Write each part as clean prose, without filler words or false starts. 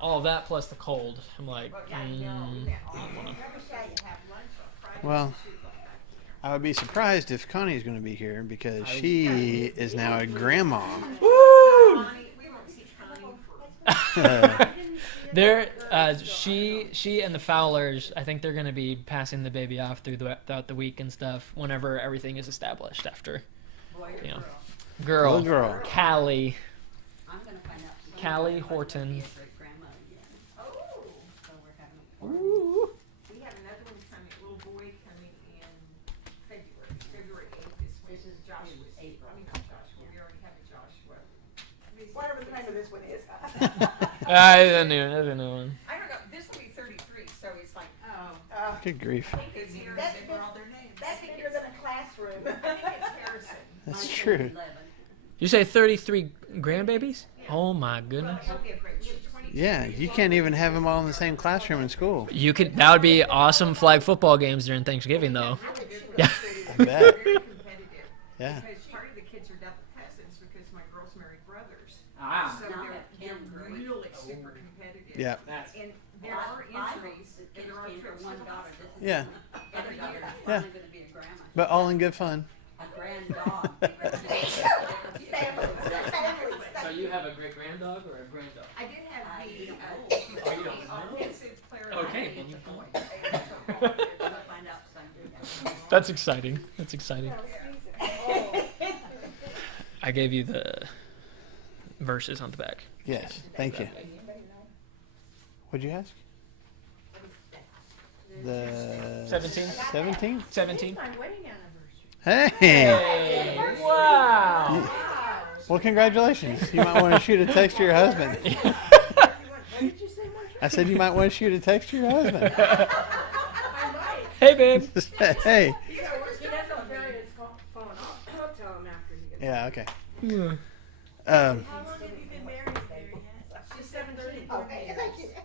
all of that plus the cold. I'm like, Well, I would be surprised if Connie's going to be here because she is now a grandma. woo! She and the Fowlers, I think they're going to be passing the baby off throughout the week and stuff whenever everything is established after, girl. Callie. Callie Horton. Ooh. We have another one coming, a little boy coming in February 8th. This is Joshua's. April. I mean, not Joshua. We already have a Joshua. Whatever the name of this one is. That's a new one. I don't know. This will be 33, so it's like, Good grief. because he remember all their names. That's bigger than a classroom. I think it's Harrison. That's true. You say 33 grandbabies? Oh my goodness. He'll be a great teacher. Yeah, you can't even have them all in the same classroom in school. You could. That would be awesome flag football games during Thanksgiving, though. Yeah. I bet. Very competitive. Yeah. Because part of the kids are double cousins because my girls married brothers. Ah. So they're really super competitive. Yeah. And there are injuries, and there are trips. Yeah. Every year. Yeah. But all in good fun. So you have a great granddog or a granddog? I did have the offensive player. Okay. Well, That's exciting. That's exciting. I gave you the verses on the back. Yes. Thank you. What'd you ask? The 17. 17? 17. My wedding anniversary. Hey! Wow. Well, congratulations. You might want to shoot a text to your husband. What did you say, Marsha? I said you might want to shoot a text to your husband. I might. Hey, babe. Hey. He doesn't carry his phone. I'll tell him after he gets Yeah, okay. How long have you been married, Mary? She's 17. Okay,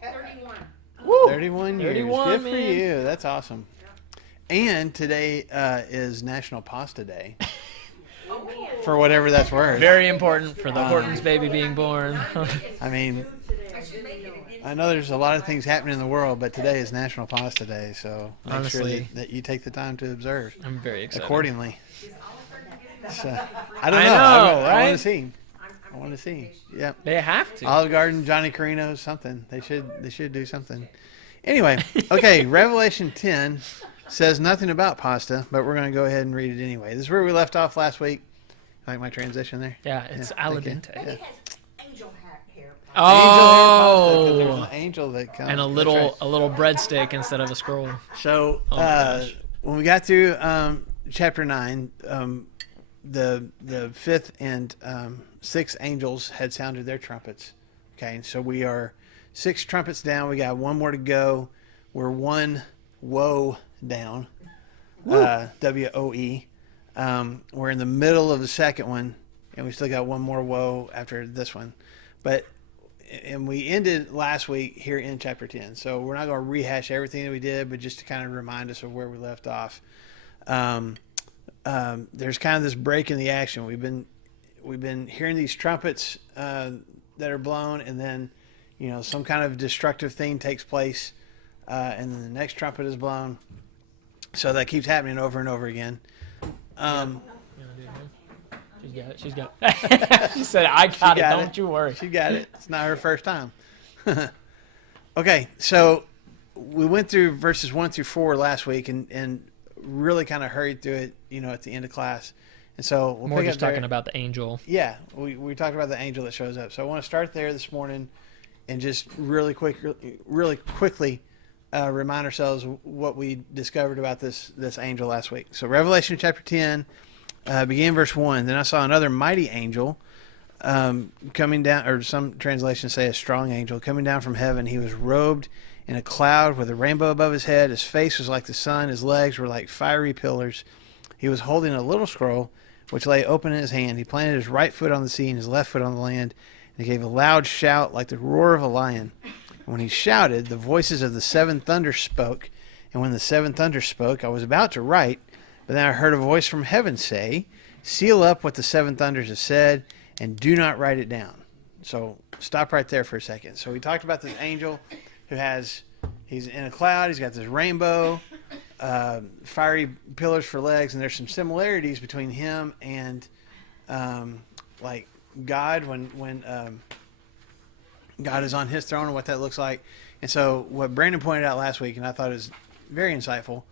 31. Woo. 31 years. 31, Good for man. you. That's awesome. And today is National Pasta Day. Oh, man. For whatever that's worth. Very important for the Hortons baby being born. I mean, I should make it an I know there's a lot of things happening in the world, but today is National Pasta Day, so make sure Honestly. that you take the time to observe I'm very excited. accordingly. So, I don't I know. know, I want right? to see. I want to see. Yep. They have to. Olive Garden, Johnny Carino, something. They should do something. Anyway, okay, Revelation 10 says nothing about pasta, but we're going to go ahead and read it anyway. This is where we left off last week. Like my transition there? Yeah, it's al thank you. dente. Yeah. It has angel hair. Oh, There's an angel that comes. and a little breadstick instead of a scroll. So Oh my gosh. when we got through chapter 9, the fifth and sixth angels had sounded their trumpets. Okay, so we are 6 trumpets down. We got 1 more to go. We're 1 woe down. WOE. We're in the middle of the second one, and we still got 1 more woe after this one. And we ended last week here in chapter 10. So we're not going to rehash everything that we did, but just to kind of remind us of where we left off. There's kind of this break in the action. We've been hearing these trumpets that are blown, and then some kind of destructive thing takes place, and then the next trumpet is blown. So that keeps happening over and over again. She's got it. She said, "I got it. got Don't it. you worry." She got it. It's not her first time. Okay, so we went through verses 1 through 4 last week, and really kind of hurried through it, at the end of class. And so we'll More pick just up there. talking about the angel. Yeah, we talked about the angel that shows up. So I want to start there this morning, and just really quickly remind ourselves what we discovered about this angel last week. So Revelation chapter 10, begin verse 1. Then I saw another mighty angel coming down, or some translations say a strong angel, coming down from heaven. He was robed in a cloud with a rainbow above his head. His face was like the sun. His legs were like fiery pillars. He was holding a little scroll, which lay open in his hand. He planted his right foot on the sea and his left foot on the land, and he gave a loud shout like the roar of a lion. And when he shouted, the voices of the 7 thunders spoke. And when the 7 thunders spoke, I was about to write, but then I heard a voice from heaven say, "Seal up what the 7 thunders have said, and do not write it down." So stop right there for a second. So we talked about this angel he's in a cloud. He's got this rainbow, fiery pillars for legs, and there's some similarities between him and like God when God is on his throne and what that looks like. And so what Brandon pointed out last week, and I thought it was very insightful,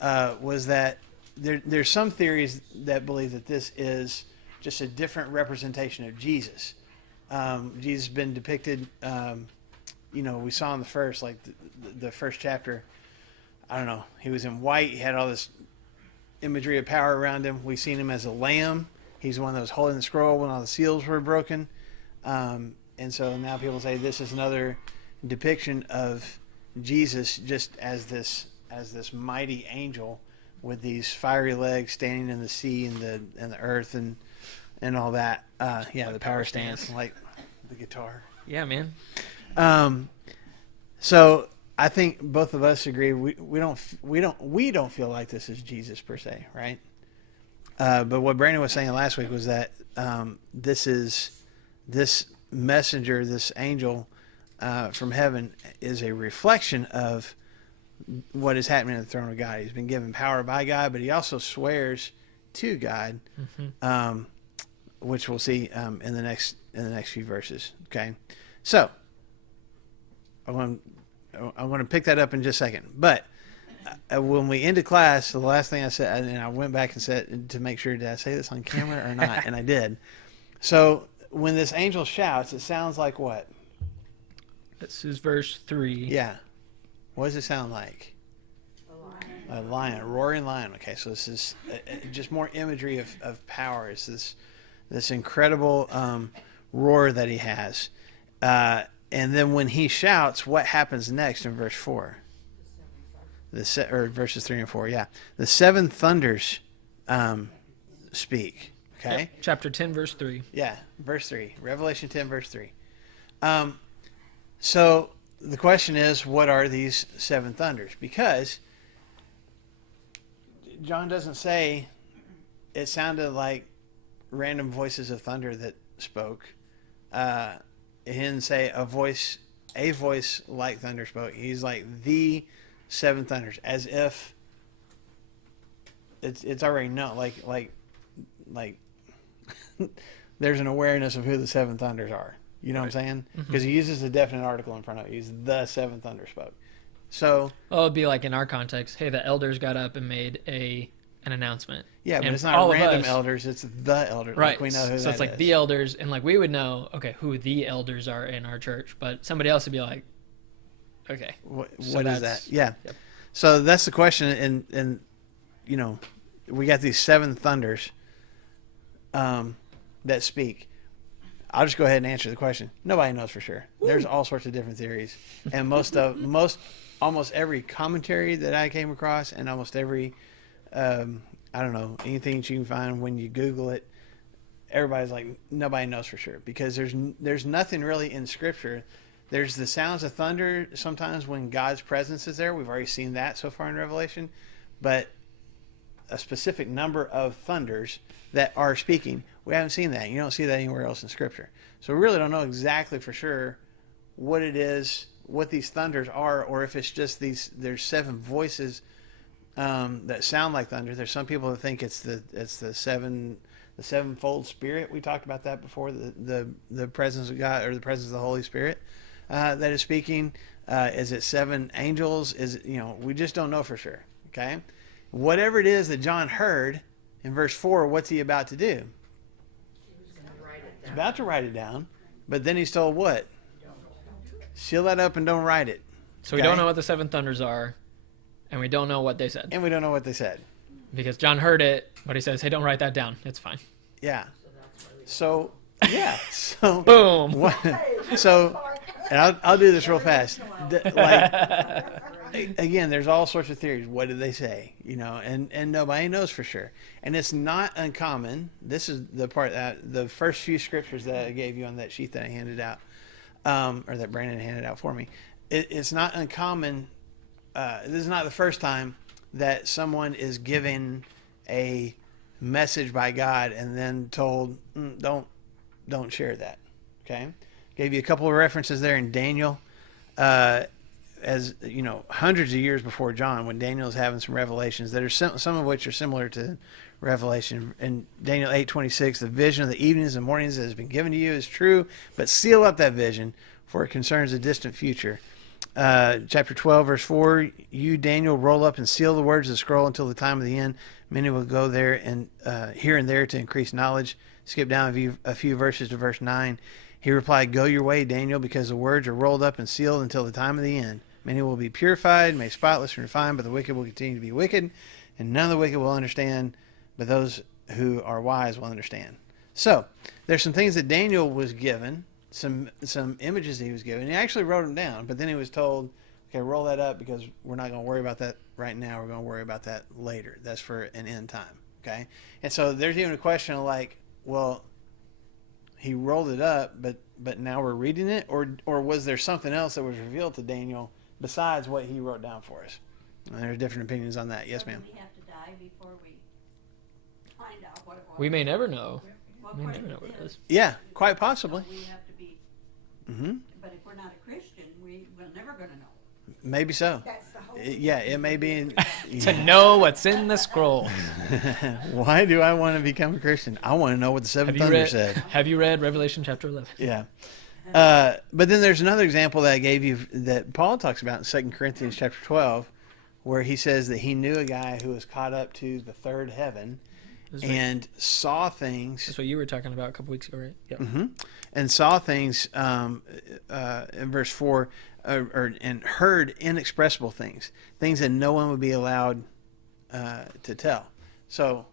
was that there's some theories that believe that this is just a different representation of Jesus. Jesus has been depicted, we saw in the first, like the first chapter, I don't know, he was in white, he had all this imagery of power around him. We've seen him as a lamb. He's the one that was holding the scroll when all the seals were broken. And so now people say this is another depiction of Jesus just as this mighty angel with these fiery legs standing in the sea and the earth and all that. The power stance, like the guitar. Yeah, man. So I think both of us agree we don't feel like this is Jesus per se, right? But what Brandon was saying last week was that this messenger, this angel from heaven, is a reflection of what is happening at the throne of God. He's been given power by God, but he also swears to God, which we'll see in the next few verses. Okay, so I'm going to pick that up in just a second. But when we ended class, the last thing I said, and I went back and said to make sure, did I say this on camera or not? And I did. So when this angel shouts, it sounds like what? This is verse 3. Yeah. What does it sound like? A lion, a roaring lion. Okay, so this is just more imagery of power. It's this incredible roar that he has. And then when he shouts, what happens next in verse 4? Verses 3 and 4, yeah. The seven thunders speak. Okay? Yep. Chapter 10, verse 3. Yeah, verse 3. Revelation 10, verse 3. So the question is, what are these seven thunders? Because John doesn't say it sounded like random voices of thunder that spoke. He didn't say a voice like thunder spoke. He's like the seven thunders, as if it's already known. Like there's an awareness of who the seven thunders are. You know what I'm saying? Because he uses a definite article in front of it. He's the seven thunder spoke. So, it'd be like in our context, hey, the elders got up and made an announcement. Yeah, but and it's not random elders, it's the elders. Right. Like we know who so that it's like is. the elders, and like we would know, okay, who the elders are in our church, but somebody else would be like, okay. What so is that? Yeah. Yep. So that's the question, and we got these seven thunders that speak. I'll just go ahead and answer the question. Nobody knows for sure. There's all sorts of different theories, and almost every commentary that I came across, and almost every anything that you can find when you Google it, everybody's like, nobody knows for sure, because there's nothing really in Scripture. There's the sounds of thunder sometimes when God's presence is there. We've already seen that so far in Revelation, but a specific number of thunders that are speaking, we haven't seen that. You don't see that anywhere else in Scripture. So we really don't know exactly for sure what it is, what these thunders are, or if it's just there's seven voices that sound like thunder. There's some people that think it's the sevenfold Spirit. We talked about that before. The presence of God, or the presence of the Holy Spirit that is speaking. Is it seven angels? We just don't know for sure. Okay, whatever it is that John heard in verse 4, what's he about to do? He's about to write it down, but then he's told what? Seal that up and don't write it. So we don't know what the seven thunders are, and we don't know what they said. And we don't know what they said. Because John heard it, but he says, hey, don't write that down. It's fine. Yeah. So, yeah. So, boom. And I'll do this real fast. Again, there's all sorts of theories. What did they say? And nobody knows for sure. And it's not uncommon. This is the part that the first few scriptures that I gave you on that sheet that I handed out, or that Brandon handed out for me. It's not uncommon. This is not the first time that someone is given a message by God and then told, don't share that. Okay. Gave you a couple of references there in Daniel, as you know, hundreds of years before John, when Daniel is having some revelations that are some of which are similar to Revelation. In Daniel 8:26, the vision of the evenings and mornings that has been given to you is true, but seal up that vision, for it concerns a distant future. Chapter 12, verse 4, you, Daniel, roll up and seal the words of the scroll until the time of the end. Many will go there and here and there to increase knowledge. Skip down a few verses to verse 9. He replied, go your way, Daniel, because the words are rolled up and sealed until the time of the end. Many will be purified, made spotless and refined, but the wicked will continue to be wicked, and none of the wicked will understand, but those who are wise will understand. So, there's some things that Daniel was given, some images that he was given. He actually wrote them down, but then he was told, okay, roll that up because we're not going to worry about that right now. We're going to worry about that later. That's for an end time, okay? And so there's even a question of like, well, he rolled it up, but now we're reading it? Or was there something else that was revealed to Daniel besides what he wrote down for us? And there's different opinions on that. Yes, ma'am. We have to die before we find out what it was. We may never know. What We may part never know of what it this? is. Yeah, quite possibly. We have to be, Hmm. but if we're not a Christian, we're never going to know. Maybe so. That's the whole. Yeah, it may be. To know what's in the scroll. Why do I want to become a Christian? I want to know what the seven thunder said. Have you read Revelation chapter 11? Yeah. But then there's another example that I gave you that Paul talks about in 2 Corinthians chapter 12, where he says that he knew a guy who was caught up to the third heaven and saw things. That's what you were talking about a couple weeks ago, right? Yeah. Mm-hmm. And saw things in verse 4, and heard inexpressible things that no one would be allowed to tell. So,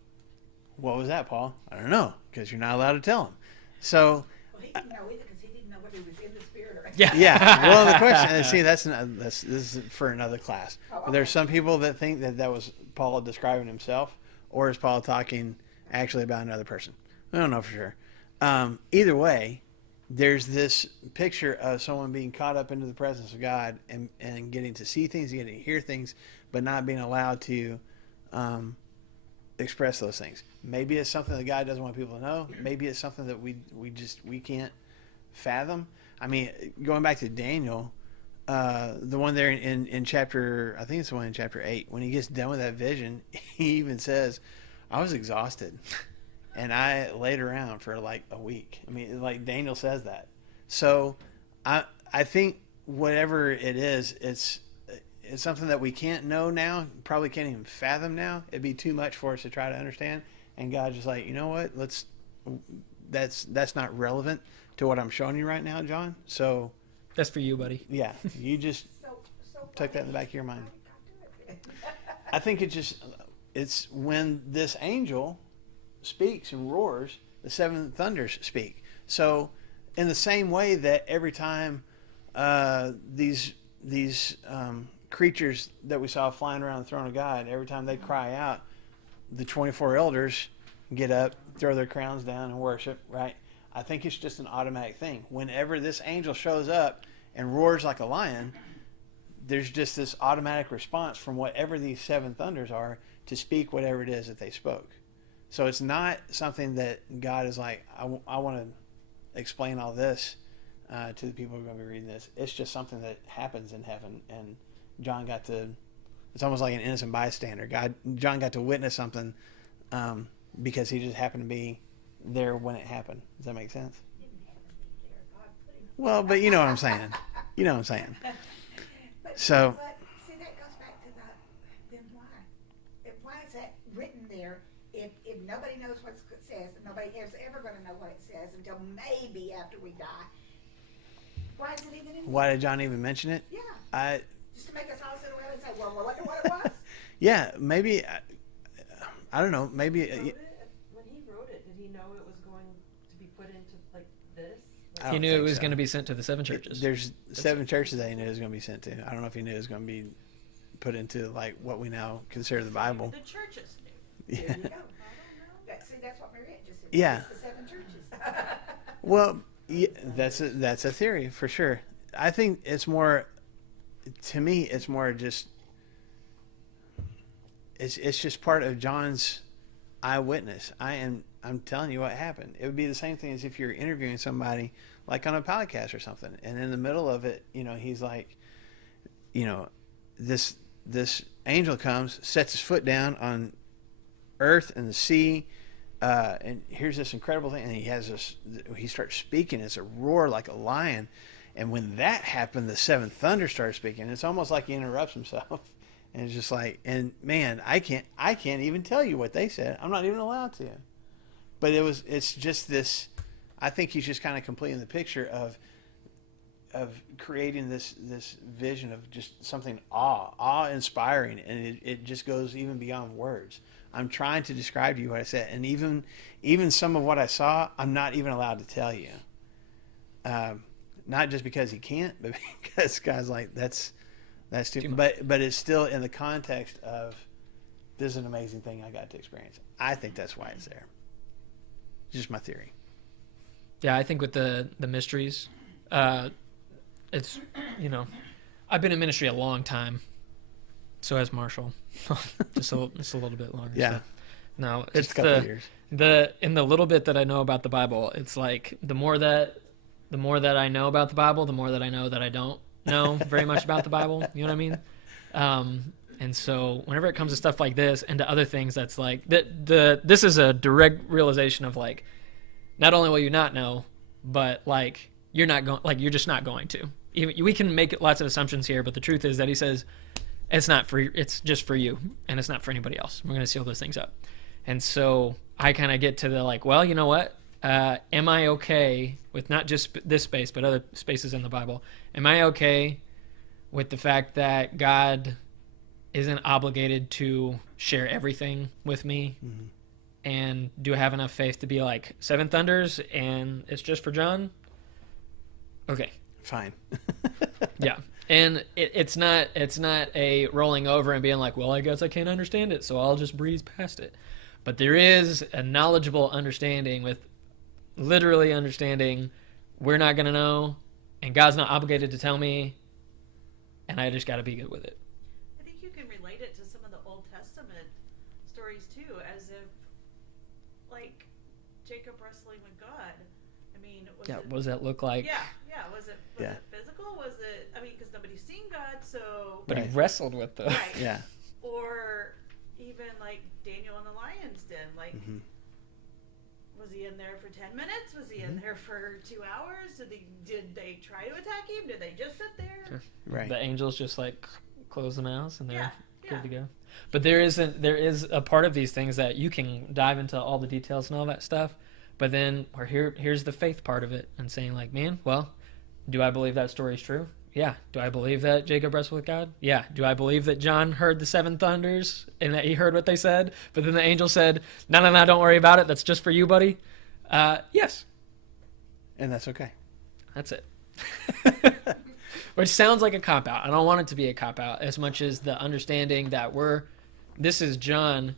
what was that, Paul? I don't know, because you're not allowed to tell him. So, Well, he didn't know either because he didn't know whether he was in the spirit or. Yeah. yeah. Well, the question, see, this is for another class. Oh, But there's some people that think that was Paul describing himself, or is Paul talking actually about another person? I don't know for sure. Either way, there's this picture of someone being caught up into the presence of God and getting to see things, getting to hear things, but not being allowed to express those things. Maybe it's something that God doesn't want people to know. Maybe it's something that we can't fathom. I mean, going back to Daniel, the one there in chapter, I think it's the one in chapter 8, when he gets done with that vision, he even says, I was exhausted and I laid around for like a week. I mean, like Daniel says that. So I think whatever it is, it's something that we can't know now, probably can't even fathom now. It'd be too much for us to try to understand. And God's just like, you know what? That's not relevant to what I'm showing you right now, John. So That's for you, buddy. yeah, you just tuck that in the back of your mind. I think it's when this angel speaks and roars, the seven thunders speak. So in the same way that every time these creatures that we saw flying around the throne of God, every time they cry out, the 24 elders get up, throw their crowns down and worship, right? I think it's just an automatic thing. Whenever this angel shows up and roars like a lion, there's just this automatic response from whatever these seven thunders are to speak whatever it is that they spoke. So it's not something that God is like, I want to explain all this to the people who are going to be reading this. It's just something that happens in heaven, and John got to, it's almost like an innocent bystander. John got to witness something because he just happened to be there when it happened. Does that make sense? Well, but you know what I'm saying. You know what I'm saying. So. But see, that goes back to then why? Why is that written there if nobody knows what it says and nobody is ever going to know what it says until maybe after we die? Why is it even in there? Why did John even mention it? Yeah. Just to make us all sit around and say, well, I wonder what it was? Yeah, maybe. I don't know. Maybe. When he wrote it, did he know it was going to be put into like this? I He don't knew it think was so. going to be sent to the seven churches. There's seven churches that he knew it was going to be sent to. I don't know if he knew it was going to be put into like what we now consider the Bible. The churches knew. Yeah. There you go. That's what Mariette just said. Yeah. It's the seven churches. Well, yeah, that's a theory for sure. I think it's more. To me, it's more just. It's just part of John's eyewitness. I am I'm telling you what happened. It would be the same thing as if you're interviewing somebody like on a podcast or something, and in the middle of it, he's like, this angel comes, sets his foot down on earth and the sea, and here's this incredible thing, and he starts speaking. It's a roar like a lion, and when that happened, the seventh thunder started speaking. It's almost like he interrupts himself. And it's just like, and man, I can't even tell you what they said. I'm not even allowed to. But it's just this, I think he's just kind of completing the picture of creating this vision of just something awe-inspiring, and it just goes even beyond words. I'm trying to describe to you what I said, and even some of what I saw, I'm not even allowed to tell you. Not just because he can't, but because God's like, that's too much. But it's still in the context of, this is an amazing thing I got to experience. I think that's why it's there. Just my theory. Yeah, I think with the mysteries, it's, I've been in ministry a long time. So has Marshall. just a little bit longer. Yeah. So. No, Just it's a couple of years. in the little bit that I know about the Bible, it's like the more that I know about the Bible, the more that I know that I don't know very much about the Bible. You know what I mean? And so whenever it comes to stuff like this and to other things, that's like this is a direct realization of like, not only will you not know, but like you're just not going to. We can make lots of assumptions here, but the truth is that he says it's just for you, and it's not for anybody else. We're going to seal those things up. And so I kind of get to the like, well, you know what? Am I okay with not just this space, but other spaces in the Bible? Am I okay with the fact that God isn't obligated to share everything with me? Mm-hmm. And do I have enough faith to be like, seven thunders and it's just for John? Okay. Fine. Yeah. And it's not a rolling over and being like, well, I guess I can't understand it, so I'll just breeze past it. But there is a knowledgeable understanding with literally understanding we're not going to know, and God's not obligated to tell me, and I just got to be good with it. I think you can relate it to some of the Old Testament stories too, as if, like, Jacob wrestling with God. I mean, What does that look like? Yeah. Was it physical? Was it? I mean, because nobody's seen God, so. But he wrestled with them. Right. Yeah. Or even like Daniel in the lion's den, like. Mm-hmm. Was he in there for 10 minutes? Was he in there for 2 hours? Did they try to attack him? Did they just sit there? Right. The angels just like close the mouths and they're Yeah. good to go. But there is a part of these things that you can dive into all the details and all that stuff. But then here's the faith part of it and saying like, man, well, do I believe that story is true? Yeah. Do I believe that Jacob wrestled with God? Yeah. Do I believe that John heard the seven thunders and that he heard what they said? But then the angel said, no, don't worry about it. That's just for you, buddy. Yes. And that's okay. That's it. Which sounds like a cop-out. I don't want it to be a cop-out as much as the understanding that this is John.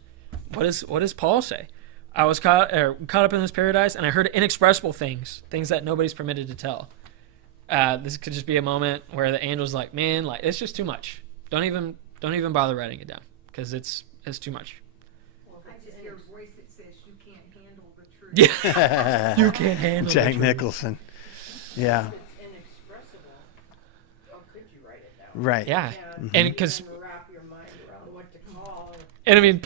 What does Paul say? I was caught up in this paradise, and I heard inexpressible things that nobody's permitted to tell. This could just be a moment where the angel's like, man, like it's just too much. Don't even bother writing it down because it's too much. Well, I just hear a voice that says you can't handle the truth. Yeah, you can't handle Jack the truth. Nicholson. Yeah. If it's inexpressible, how could you write it down? Right. Yeah, And and because wrap your mind around what to call. and I mean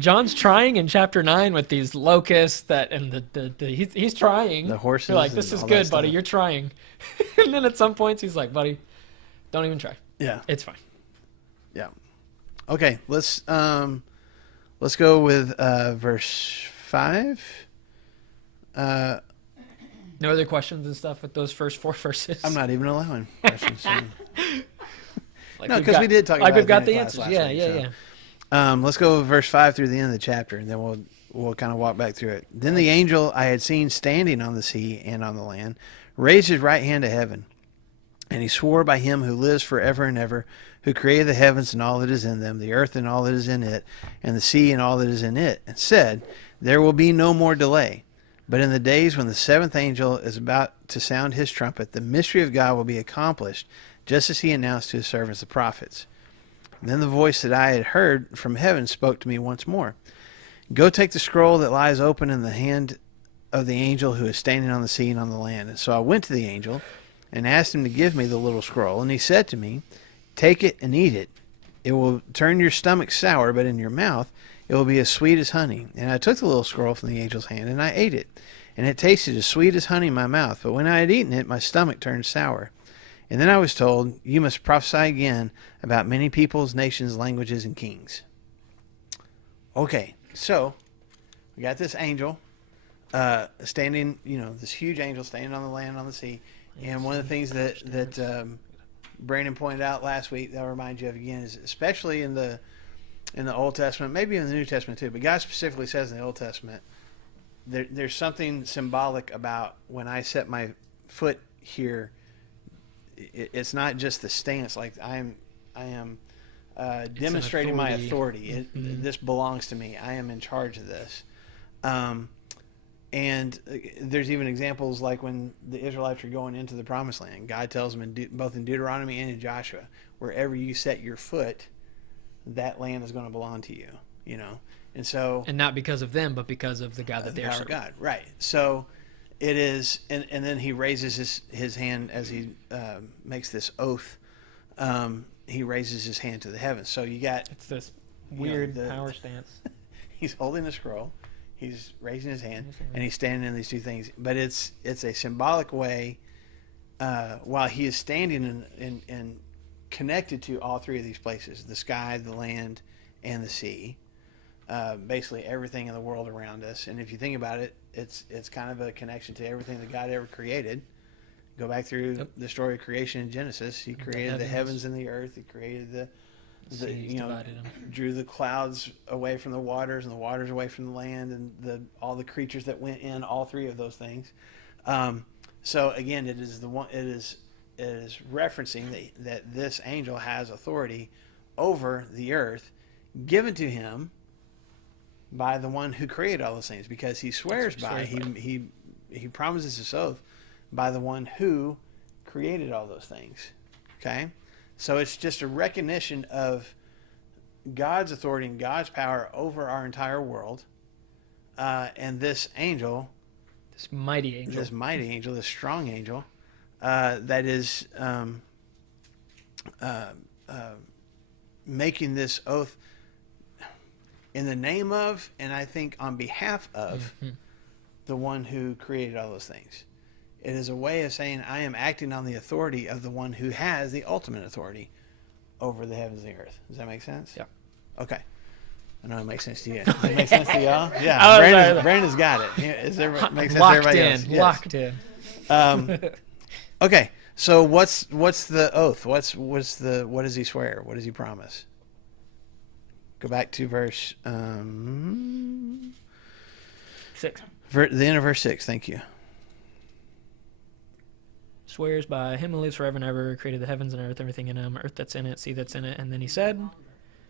John's trying in chapter 9 with these locusts and he's trying. The horses. You're like, this and is all good, that buddy. stuff. You're trying. And then at some points he's like, buddy, don't even try. Yeah. It's fine. Yeah. Okay. Let's go with verse 5. No other questions and stuff with those first 4 verses? I'm not even allowing questions. Like No, we've 'cause got- we did talk like about we've it got in the class answers. last Yeah, week, yeah, so. yeah. Let's go with verse 5 through the end of the chapter, and then we'll kind of walk back through it. Then the angel I had seen standing on the sea and on the land raised his right hand to heaven, and he swore by him who lives forever and ever, who created the heavens and all that is in them, the earth and all that is in it, and the sea and all that is in it, and said, there will be no more delay. But in the days when the seventh angel is about to sound his trumpet, the mystery of God will be accomplished, just as he announced to his servants the prophets. And then the voice that I had heard from heaven spoke to me once more. Go take the scroll that lies open in the hand of the angel who is standing on the sea and on the land. And so I went to the angel and asked him to give me the little scroll. And he said to me, take it and eat it. It will turn your stomach sour, but in your mouth it will be as sweet as honey. And I took the little scroll from the angel's hand, and I ate it. And it tasted as sweet as honey in my mouth. But when I had eaten it, my stomach turned sour. And then I was told, you must prophesy again about many peoples, nations, languages, and kings. Okay, so we got this angel standing, this huge angel standing on the land, on the sea. And one of the things that Brandon pointed out last week that I'll remind you of again is, especially in the Old Testament, maybe in the New Testament too, but God specifically says in the Old Testament, there's something symbolic about when I set my foot here. It's not just the stance, like I am demonstrating my authority. This belongs to me. I am in charge of this. And there's even examples like when the Israelites are going into the Promised Land. God tells them both in Deuteronomy and in Joshua, wherever you set your foot, that land is going to belong to you. And so, and not because of them, but because of the God that they're serving. God, right? So it is, and then he raises his hand as he makes this oath. He raises his hand to the heavens. So it's this weird power stance. He's holding the scroll. He's raising his hand, and he's standing in these two things. But it's a symbolic way, while he is standing and connected to all three of these places, the sky, the land, and the sea, basically everything in the world around us. And if you think about it, it's kind of a connection to everything that God ever created. Go back through the story of creation in Genesis. He created the heavens and the earth. He created drew the clouds away from the waters and the waters away from the land, and all the creatures that went in all three of those things. So again, it is referencing that this angel has authority over the earth, given to him by the one who created all those things, because he swears by he promises this oath by the one who created all those things. Okay. So it's just a recognition of God's authority and God's power over our entire world. And this angel, this mighty angel, this strong angel, that is making this oath in the name of, and I think on behalf of, the one who created all those things. It is a way of saying, I am acting on the authority of the one who has the ultimate authority over the heavens and the earth. Does that make sense? Yeah. Okay. I know it makes sense to you. Does it make sense to y'all? Yeah. Brandon's got it. Makes sense to everybody else. Yes. Locked in. Okay. So what's the oath? What does he swear? What does he promise? Go back to verse 6. The end of verse 6. Thank you. Swears by him who lives forever and ever, created the heavens and earth, everything in them, earth that's in it, sea that's in it. And then he said,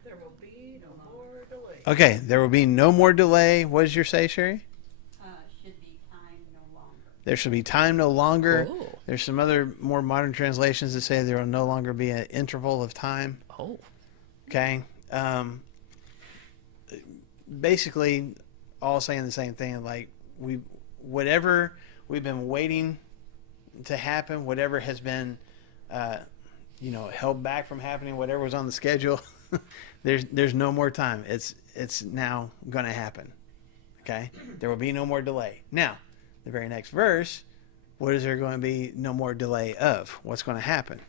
there will be no more delay. Okay, there will be no more delay. What does your say, Sherry? Should be time no longer. There should be time no longer. Oh. There's some other more modern translations that say there will no longer be an interval of time. Oh. Okay. Basically, all saying the same thing. Like whatever we've been waiting to happen, whatever has been, held back from happening, whatever was on the schedule, there's no more time. It's now going to happen. Okay, there will be no more delay. Now, the very next verse, what is there going to be no more delay of? What's going to happen?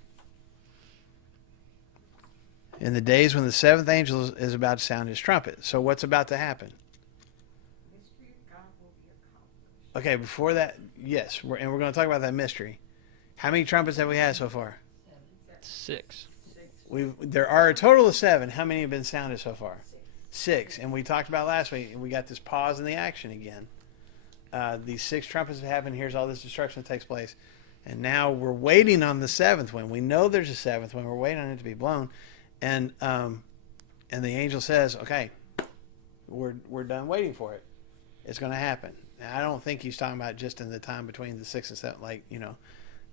In the days when the seventh angel is about to sound his trumpet. So what's about to happen? Mystery of God will be accomplished. Okay, before that, yes, we're going to talk about that mystery. How many trumpets have we had so far? 6. There are a total of 7. How many have been sounded so far? 6. And we talked about last week, and we got this pause in the action again. These 6 trumpets have happened. Here's all this destruction that takes place. And now we're waiting on the 7th one. We know there's a 7th one. We're waiting on it to be blown. And the angel says, okay, we're done waiting for it. It's going to happen. Now, I don't think he's talking about just in the time between the 6th and 7th, like,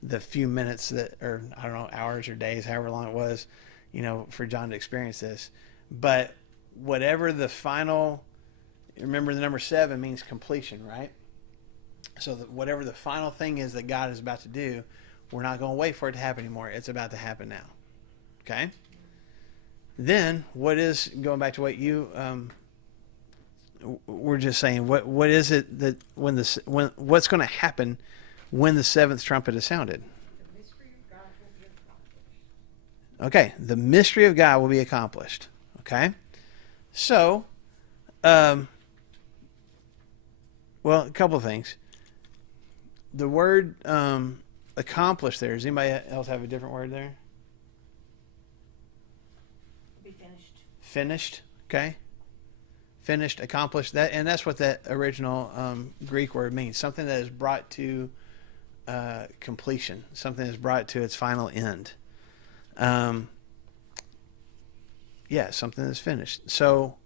the few minutes that, or I don't know, hours or days, however long it was, for John to experience this. But whatever the final remember the number 7 means completion, right? So that whatever the final thing is that God is about to do, we're not going to wait for it to happen anymore. It's about to happen now. Okay? Then, what is, going back to what you were just saying, what is it that what's going to happen when the 7th trumpet is sounded? The mystery of God will be accomplished. Okay, the mystery of God will be accomplished. Okay? So, well, a couple of things. The word accomplished there, does anybody else have a different word there? Be finished. Finished, okay? Finished, accomplished, that, and that's what that original Greek word means. Something that is brought to completion. Something that is brought to its final end. Yeah, something that's finished. So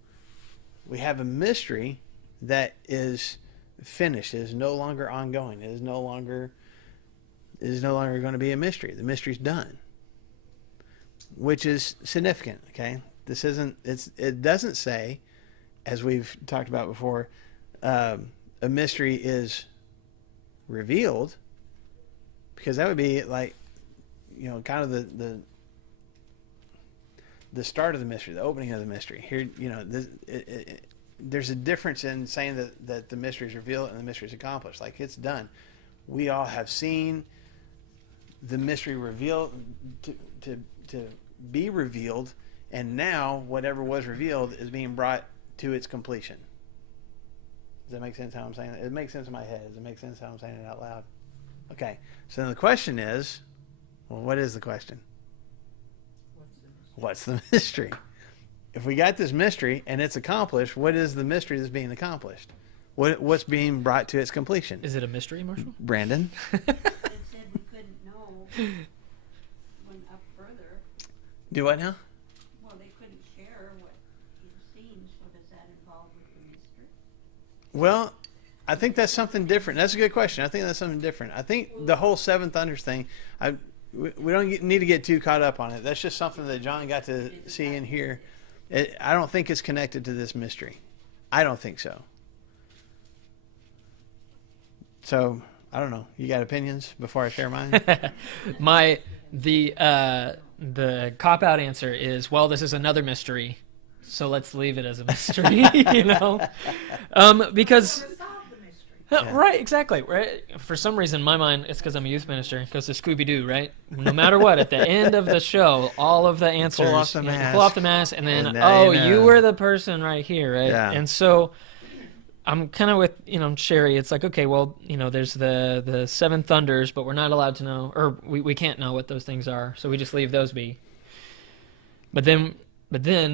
we have a mystery that is finished. It is no longer ongoing. It is no longer going to be a mystery. The mystery's done, which is significant. Okay, it doesn't say, as we've talked about before, a mystery is revealed, because that would be like, kind of the start of the mystery, the opening of the mystery. Here, there's a difference in saying that the mystery is revealed and the mystery is accomplished. Like, it's done. We all have seen the mystery revealed to be revealed, and now whatever was revealed is being brought to its completion. Does that make sense how I'm saying it? It makes sense in my head. Does it make sense how I'm saying it out loud? Okay. So then the question is, well, what is the question? What's the mystery? If we got this mystery and it's accomplished, what is the mystery that's being accomplished? What's being brought to its completion? Is it a mystery, Marshall? Brandon? It said we couldn't know when up further. Do what now? Well, they couldn't share what you've seen, so does that involve with the mystery? Well, I think that's something different. That's a good question. I think that's something different. I think the whole 7 thunders thing, we don't need to get too caught up on it. That's just something that John got to see and hear. I don't think it's connected to this mystery. I don't think so. So, I don't know. You got opinions before I share mine? The cop-out answer is, well, this is another mystery, so let's leave it as a mystery, because... Resolve the mystery. Yeah. Right, exactly. Right. For some reason, in my mind, it's because I'm a youth minister. It goes to Scooby-Doo, right? No matter what, at the end of the show, all of the answers. Pull off the mask. You pull off the mask, and then, And you were the person right here, right? Yeah. And so I'm kind of with, Sherry. It's like, okay, well, there's the 7 thunders, but we're not allowed to know, or we can't know what those things are, so we just leave those be. But then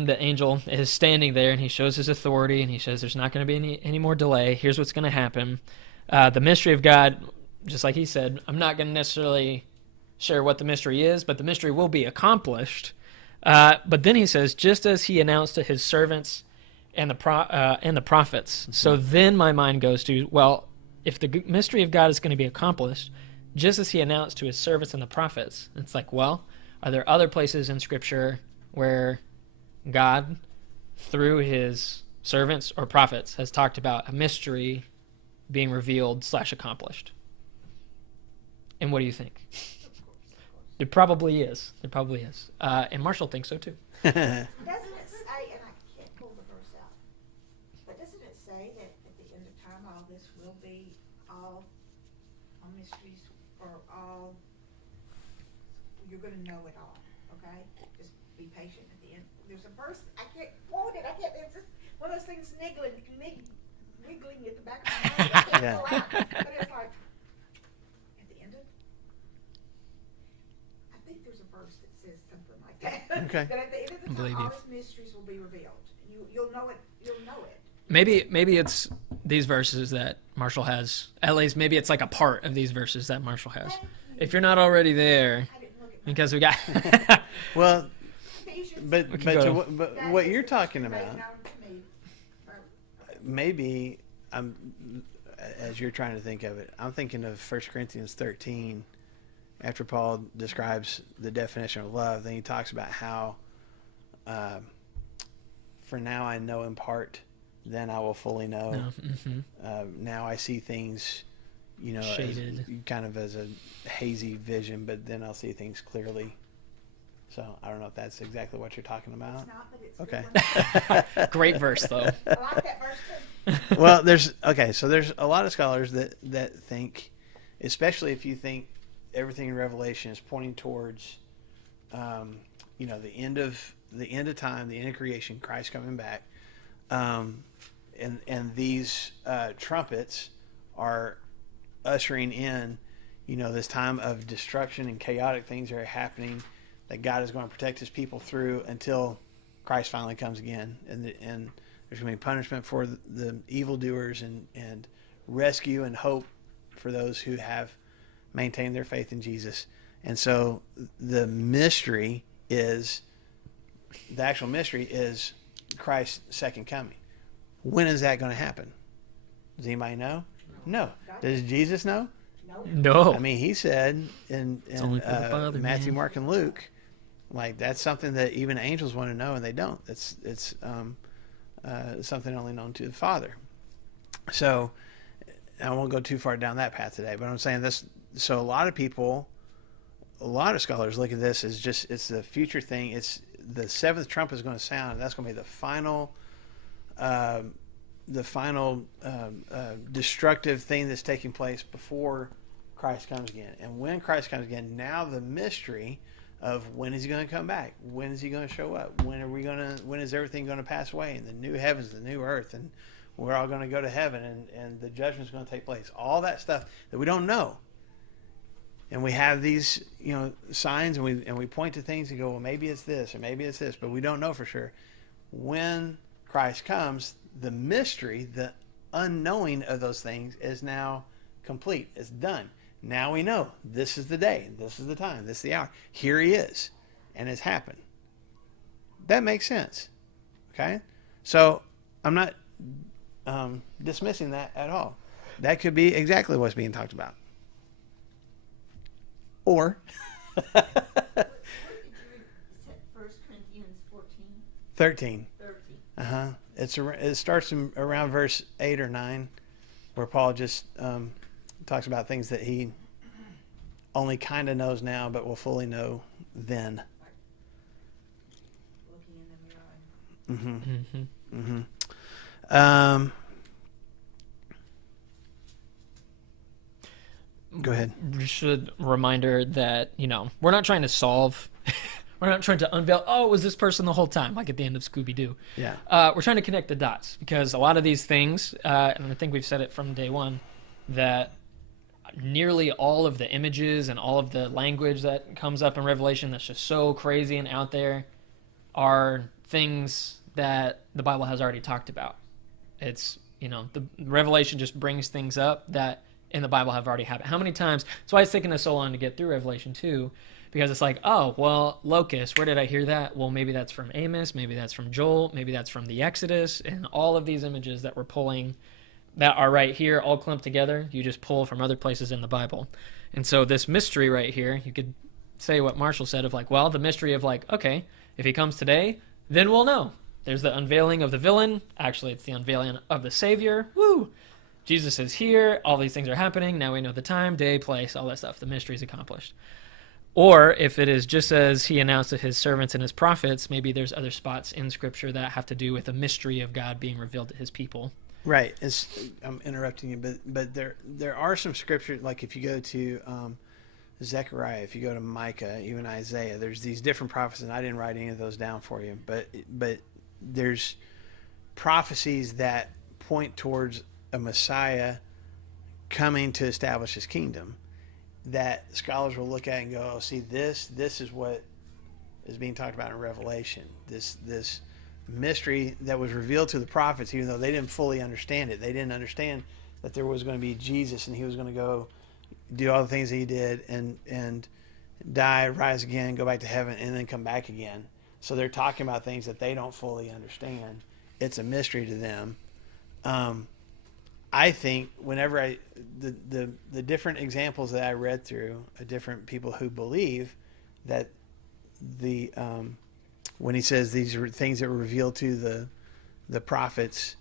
the angel is standing there, and he shows his authority, and he says there's not going to be any more delay. Here's what's going to happen. The mystery of God, just like he said, I'm not going to necessarily share what the mystery is, but the mystery will be accomplished. But then he says, just as he announced to his servants and the prophets. Mm-hmm. So then my mind goes to, well, if the mystery of God is going to be accomplished, just as he announced to his servants and the prophets, it's like, well, are there other places in Scripture where God, through his servants or prophets, has talked about a mystery being revealed / accomplished? And what do you think? There probably is. And Marshall thinks so too. Doesn't it say, and I can't pull the verse out, but doesn't it say that at the end of time all this will be all mysteries, or all, you're going to know it all, okay? Just be patient at the end. There's a verse, I can't quote it, it's just one of those things wiggling at the back of my mind. I can't pull out, but it's like, at the end of, I think there's a verse that says something like that. Okay. That at the end of the Believe time, all you. these mysteries will be revealed. You'll know it. You'll know it. Maybe it's these verses that Marshall has. At least maybe it's like a part of these verses that Marshall has. Thank you. If you're not already there, I didn't look at because we got... Well, Ephesians. but We can go. but what you're talking Made about, known to me. maybe as you're trying to think of it, I'm thinking of 1 Corinthians 13, after Paul describes the definition of love. Then he talks about how, for now I know in part, then I will fully know. No. Mm-hmm. Now I see things, Shaded. kind of as a hazy vision, but then I'll see things clearly. So I don't know if that's exactly what you're talking about. It's not, but it's a Okay. good one. Great verse, though. I like that verse too. Well, there's a lot of scholars that think, especially if you think everything in Revelation is pointing towards, the end of time, the end of creation, Christ coming back, and these trumpets are ushering in, this time of destruction and chaotic things are happening that God is going to protect His people through until Christ finally comes again, and there's going to be punishment for the evildoers and rescue and hope for those who have maintained their faith in Jesus. And so the actual mystery is Christ's second coming. When is that going to happen? Does anybody know? No. Does Jesus know? No. I mean, He said in only for the Father, Matthew, man. Mark, and Luke, like that's something that even angels want to know and they don't. It's something only known to the Father. So I won't go too far down that path today, but I'm saying this. So a lot of scholars look at this as just, it's the future thing. It's the seventh trumpet is going to sound, and that's going to be the final destructive thing that's taking place before Christ comes again. And when Christ comes again, now the mystery of when is He going to come back? When is He going to show up? When is everything going to pass away? And the new heavens, the new earth, and we're all going to go to heaven, and the judgment's going to take place. All that stuff that we don't know. And we have these, signs, and we point to things and go, well, maybe it's this or maybe it's this, but we don't know for sure. When Christ comes, the mystery, the unknowing of those things is now complete. It's done. Now we know this is the day, this is the time, this is the hour. Here He is, and it's happened. That makes sense. Okay? So I'm not dismissing that at all. That could be exactly what's being talked about. Or What did you say, 1 Corinthians 14? 13. 13. It starts around verse 8 or 9, where Paul just talks about things that he only kind of knows now, but will fully know then. Looking in the mirror. Mm-hmm. Go ahead. Just a reminder that, we're not trying to solve, we're not trying to unveil, it was this person the whole time, like at the end of Scooby-Doo. Yeah. We're trying to connect the dots, because a lot of these things, and I think we've said it from day one, that nearly all of the images and all of the language that comes up in Revelation that's just so crazy and out there are things that the Bible has already talked about. It's, the Revelation just brings things up that in the Bible have already happened. How many times? That's why it's taken us so long to get through Revelation 2, because it's like, locust, where did I hear that? Well, maybe that's from Amos, maybe that's from Joel, maybe that's from the Exodus, and all of these images that we're pulling that are right here, all clumped together, you just pull from other places in the Bible. And so this mystery right here, you could say what Marshall said of the mystery of okay, if He comes today, then we'll know. There's the unveiling of the villain. Actually, it's the unveiling of the Savior. Woo! Jesus is here. All these things are happening. Now we know the time, day, place, all that stuff. The mystery is accomplished. Or if it is just as He announced to His servants and His prophets, maybe there's other spots in Scripture that have to do with the mystery of God being revealed to His people. Right. I'm interrupting you, but there are some scriptures, like if you go to Zechariah, if you go to Micah, even Isaiah, there's these different prophecies, and I didn't write any of those down for you, but there's prophecies that point towards a Messiah coming to establish His kingdom that scholars will look at and go, see, this is what is being talked about in Revelation. This mystery that was revealed to the prophets, even though they didn't fully understand it. They didn't understand that there was going to be Jesus, and He was going to go do all the things that He did and die, rise again, go back to heaven, and then come back again. So they're talking about things that they don't fully understand. It's a mystery to them. I think whenever the different examples that I read through, different people who believe that when He says these are things that were revealed to the prophets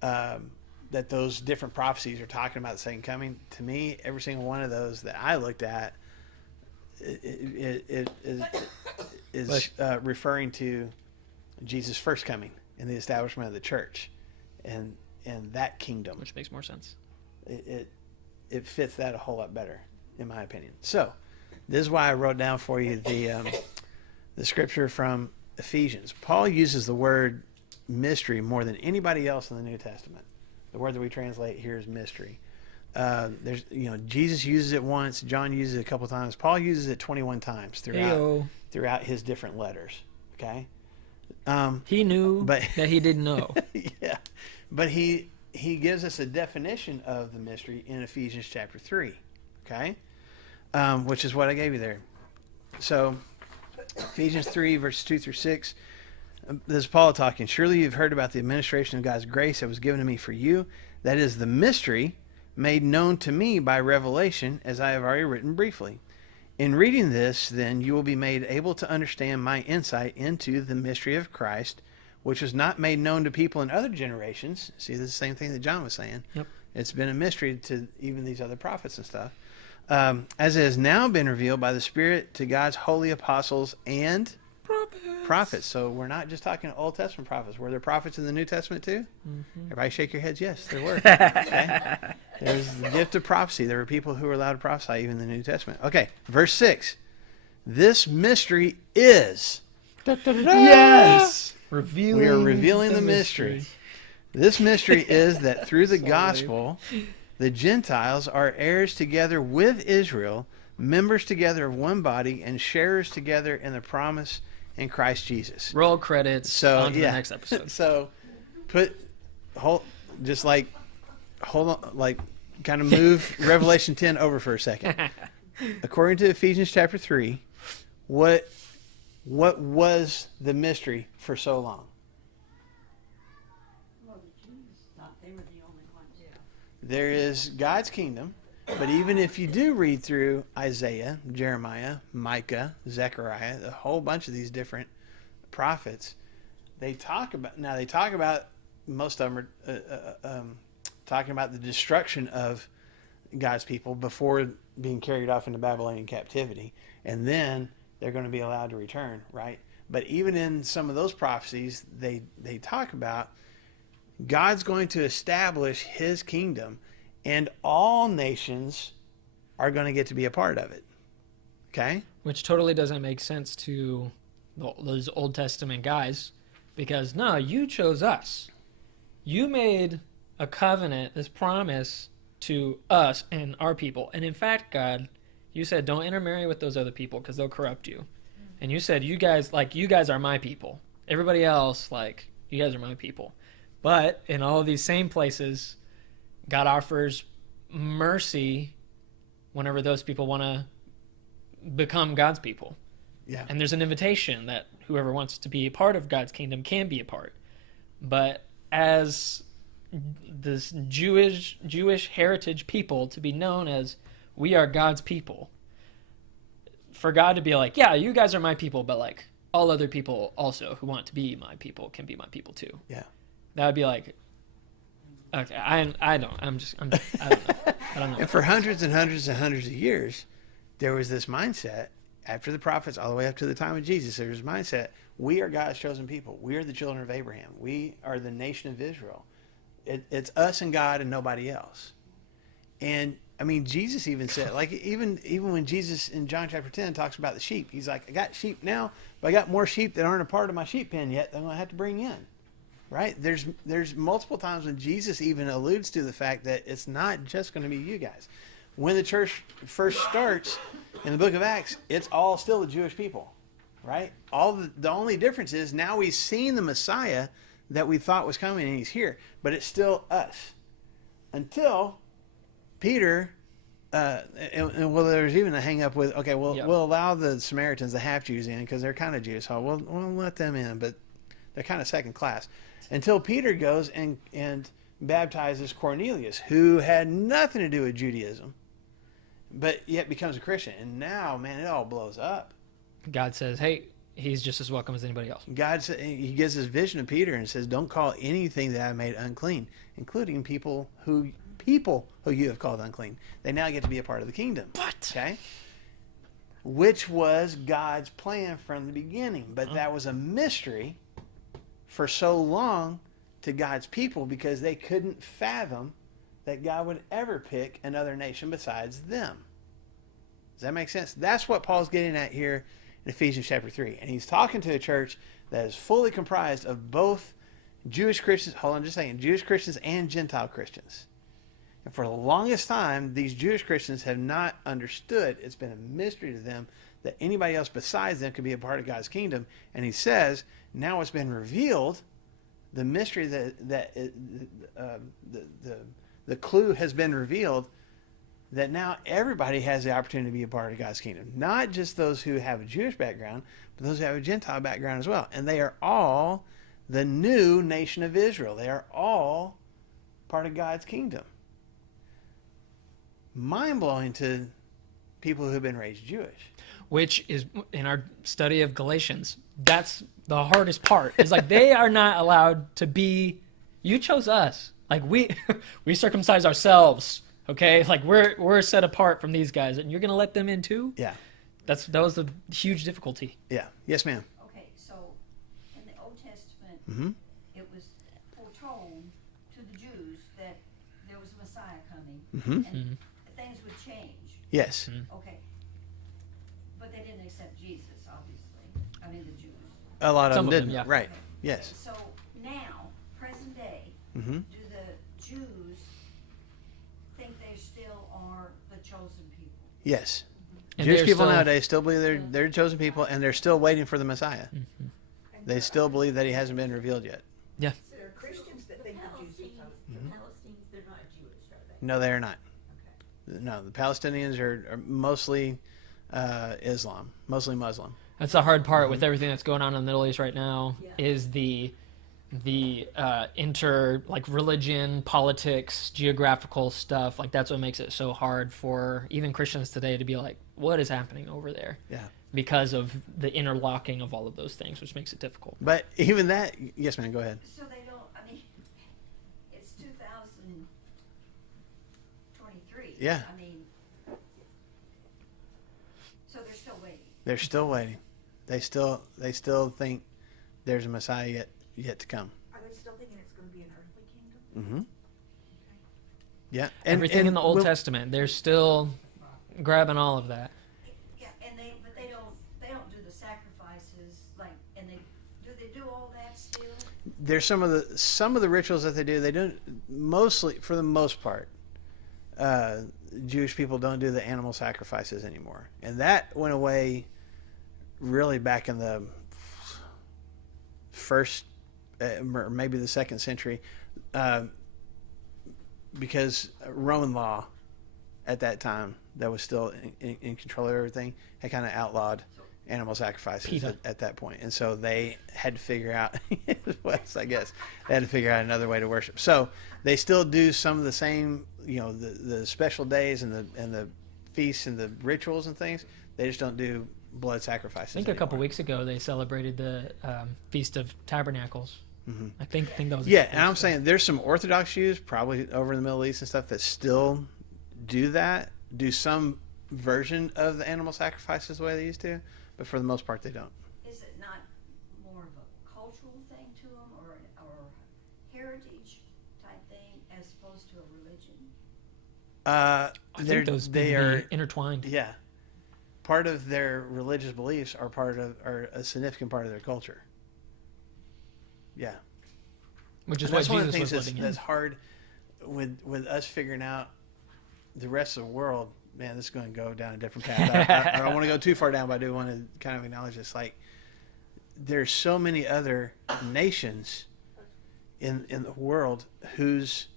that those different prophecies are talking about the second coming. To me, every single one of those that I looked at it is referring to Jesus' first coming and the establishment of the church and that kingdom. Which makes more sense. It fits that a whole lot better, in my opinion. So, this is why I wrote down for you the scripture from Ephesians. Paul uses the word mystery more than anybody else in the New Testament. The word that we translate here is mystery. Jesus uses it once. John uses it a couple times. Paul uses it 21 times throughout his different letters. Okay. He knew that he didn't know. Yeah, but he gives us a definition of the mystery in Ephesians chapter 3. Okay, which is what I gave you there. So Ephesians 3 verses 2 through 6. This is Paul talking. Surely you've heard about the administration of God's grace that was given to me for you. That is the mystery made known to me by revelation, as I have already written briefly. In reading this, then, you will be made able to understand my insight into the mystery of Christ, which was not made known to people in other generations. See, this is the same thing that John was saying. Yep. It's been a mystery to even these other prophets and stuff. As it has now been revealed by the Spirit to God's holy apostles and prophets. So we're not just talking Old Testament prophets. Were there prophets in the New Testament too? Mm-hmm. Everybody shake your heads. Yes, there were. Okay. There's the gift of prophecy. There were people who were allowed to prophesy even in the New Testament. Okay, verse 6. This mystery is... Yes! We are revealing the mystery. This mystery is that through the gospel, the Gentiles are heirs together with Israel, members together of one body, and sharers together in the promise in Christ Jesus. Roll credits on to the next episode. So kind of move Revelation 10 over for a second. According to Ephesians chapter 3, what was the mystery for so long? Well, the Jews thought they were the only ones. Yeah. There is God's kingdom, but even if you do read through Isaiah, Jeremiah, Micah, Zechariah, a whole bunch of these different prophets, they talk about most of them are talking about the destruction of God's people before being carried off into Babylonian captivity, and then they're going to be allowed to return, right? But even in some of those prophecies, they talk about God's going to establish his kingdom, and all nations are going to get to be a part of it. Okay? Which totally doesn't make sense to those Old Testament guys, because no, you chose us. You made a covenant, this promise to us and our people. And in fact, God, you said don't intermarry with those other people because they'll corrupt you. And you said you guys are my people. Everybody else, you guys are my people. But in all of these same places, God offers mercy whenever those people want to become God's people. Yeah. And there's an invitation that whoever wants to be a part of God's kingdom can be a part. But as this Jewish heritage people, to be known as we are God's people, for God to be like, yeah, you guys are my people, but all other people also who want to be my people can be my people too. Yeah. That would be like, okay, I don't know. And for hundreds and hundreds and hundreds of years, there was this mindset after the prophets all the way up to the time of Jesus. There was this mindset, we are God's chosen people. We are the children of Abraham. We are the nation of Israel. It's us and God and nobody else. And I mean, Jesus even said, even when Jesus in John chapter 10 talks about the sheep, he's like, I got sheep now, but I got more sheep that aren't a part of my sheep pen yet that I'm going to have to bring in. Right? There's multiple times when Jesus even alludes to the fact that it's not just going to be you guys. When the church first starts in the book of Acts, it's all still the Jewish people. Right? The only difference is now we've seen the Messiah that we thought was coming and he's here, but it's still us. Until Peter, there's even a hang up with, okay, we'll allow the Samaritans, the half-Jews in because they're kind of Jews, so we'll let them in, but they're kind of second class. Until Peter goes and baptizes Cornelius, who had nothing to do with Judaism, but yet becomes a Christian. And now, man, it all blows up. God says, hey, he's just as welcome as anybody else. God, he gives this vision to Peter and says, "Don't call anything that I made unclean, including people who you have called unclean. They now get to be a part of the kingdom." What? Okay. Which was God's plan from the beginning, but that was a mystery for so long to God's people because they couldn't fathom that God would ever pick another nation besides them. Does that make sense? That's what Paul's getting at here in Ephesians chapter 3. And he's talking to a church that is fully comprised of both Jewish Christians, Jewish Christians and Gentile Christians. And for the longest time, these Jewish Christians have not understood. It's been a mystery to them that anybody else besides them could be a part of God's kingdom. And he says, now it's been revealed, the mystery the clue has been revealed, that now everybody has the opportunity to be a part of God's kingdom. Not just those who have a Jewish background, but those who have a Gentile background as well. And they are all the new nation of Israel. They are all part of God's kingdom. Mind-blowing to people who have been raised Jewish. Which is, in our study of Galatians, that's the hardest part. It's like they are not allowed to be, you chose us. Like we circumcise ourselves, okay? Like we're set apart from these guys, and you're going to let them in too? Yeah. That was the huge difficulty. Yeah. Yes, ma'am. Okay, so in the Old Testament, Mm-hmm. it was foretold to the Jews that there was a Messiah coming, Mm-hmm. and things would change. Yes. Okay, but they didn't accept Jesus, obviously. I mean, the Jews. A lot of Some them of them, didn't. yeah. Right. Okay. Yes. So now, present day, Mm-hmm. do the Jews think they still are the chosen people? Yes. And Jewish they're people still- nowadays still believe they're chosen people, and they're still waiting for the Messiah. Mm-hmm. They still believe that he hasn't been revealed yet. Yeah. So there are Christians that think the Jews are toast. Mm-hmm. The Palestinians, they're not Jewish, are they? No, they are not. Okay. No, the Palestinians are mostly Islam, mostly Muslim. That's the hard part with everything that's going on in the Middle East right now Yeah. is the religion, politics, geographical stuff. Like that's what makes it so hard for even Christians today to be like, what is happening over there? Yeah. Because of the interlocking of all of those things, which makes it difficult. But even that, yes, man, go ahead. So they don't, I mean, it's 2023. Yeah. I mean, so they're still waiting. They're still waiting. They still think there's a Messiah yet to come. Are they still thinking it's going to be an earthly kingdom? Mm-hmm. Yeah. Everything in the Old we'll- Testament, they're still grabbing all of that. Yeah, but they don't do the sacrifices, like, and do they do all that still? There's some of the rituals that they do. They don't mostly, for the most part, Jewish people don't do the animal sacrifices anymore, and that went away really back in the first, or maybe the second century, because Roman law at that time that was still in control of everything had kind of outlawed animal sacrifices PETA. at that point, and so they had to figure out I guess they had to figure out another way to worship. So they still do some of the same, the special days and the feasts and the rituals and things. They just don't do blood sacrifices I think a couple anymore. weeks ago they celebrated the Feast of Tabernacles. Mm-hmm. I think that was Yeah, and I'm saying there's some Orthodox Jews probably over in the Middle East and stuff that still do some version of the animal sacrifices the way they used to, but for the most part they don't. Is it not more of a cultural thing to them, or heritage type thing, as opposed to a religion? I think those they can are be intertwined. yeah, part of their religious beliefs are a significant part of their culture. Yeah, Which is and what that's one of the Jesus things was living that's in. hard with us figuring out the rest of the world. Man, this is going to go down a different path. I don't want to go too far down, but I do want to kind of acknowledge this. Like, there's so many other nations in the world whose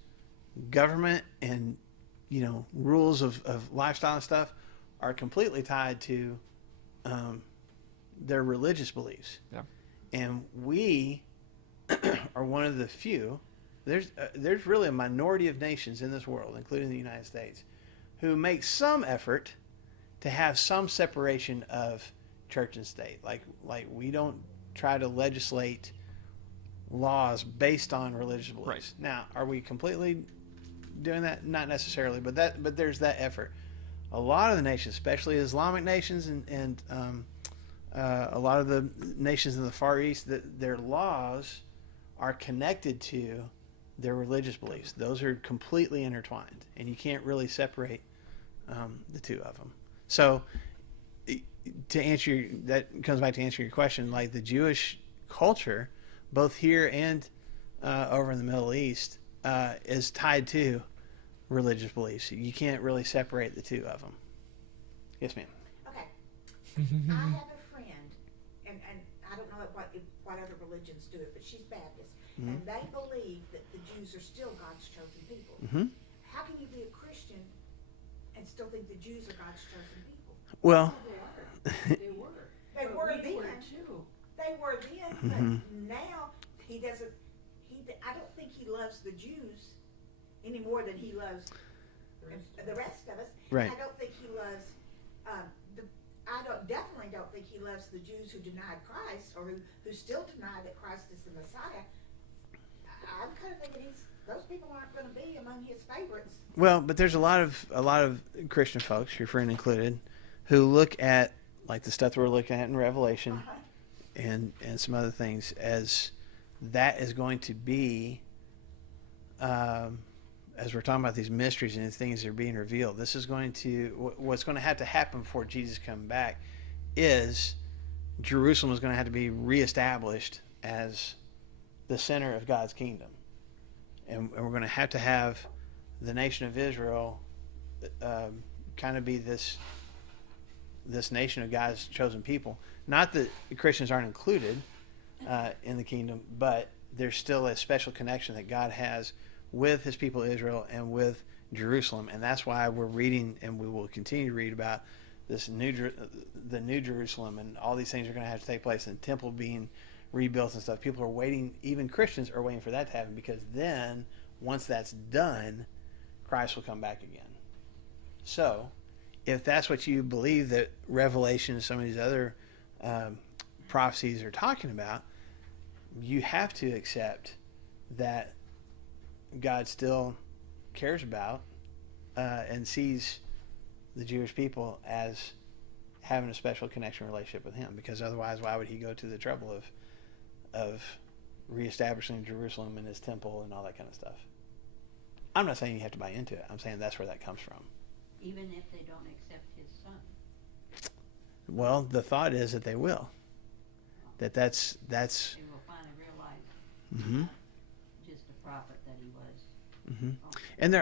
government and rules of lifestyle and stuff are completely tied to their religious beliefs. Yeah. And we are one of the few. There's really a minority of nations in this world, including the United States, who make some effort to have some separation of church and state. Like we don't try to legislate laws based on religious beliefs. Right. Now, are we completely doing that? Not necessarily, but there's that effort. A lot of the nations, especially Islamic nations and a lot of the nations in the Far East, that their laws are connected to their religious beliefs. Those are completely intertwined, and you can't really separate the two of them. So, that comes back to answer your question. Like the Jewish culture, both here and over in the Middle East, is tied to religious beliefs. You can't really separate the two of them. Yes, ma'am. Okay. I have a friend, and I don't know what other religions do it, but she's Baptist, Mm-hmm. and they believe that the Jews are still God's chosen people. Mm-hmm. How can you be a Christian and still think the Jews are God's chosen people? Well, They were. They But were we were then. too. They were then, Mm-hmm. but now he doesn't. I don't think he loves the Jews any more than he loves the rest of us. Right. I don't think he loves. Definitely don't think he loves the Jews who denied Christ or who still deny that Christ is the Messiah. I'm kind of thinking those people aren't going to be among his favorites. well, but there's a lot of Christian folks, your friend included, who look at like the stuff we're looking at in Revelation Uh-huh. and some other things as that is going to be, as we're talking about these mysteries and the things that are being revealed, this is going to, what's going to have to happen before Jesus comes back is Jerusalem is going to have to be reestablished as the center of God's kingdom. And we're going to have the nation of Israel kind of be this nation of God's chosen people. Not that Christians aren't included in the kingdom, but there's still a special connection that God has with his people Israel and with Jerusalem. And that's why we're reading, and we will continue to read about this the new Jerusalem, and all these things are going to have to take place, and the temple being rebuilt and stuff. People are waiting, even Christians are waiting for that to happen, because then once that's done, Christ will come back again. So if that's what you believe that Revelation and some of these other prophecies are talking about, you have to accept that God still cares about and sees the Jewish people as having a special connection relationship with him, because otherwise why would he go to the trouble of reestablishing Jerusalem and his temple and all that kind of stuff? I'm not saying you have to buy into it. I'm saying that's where that comes from. Even if they don't accept his son. Well, the thought is that they will. That's They will finally realize mm-hmm. just a prophet that he was. Mm-hmm. And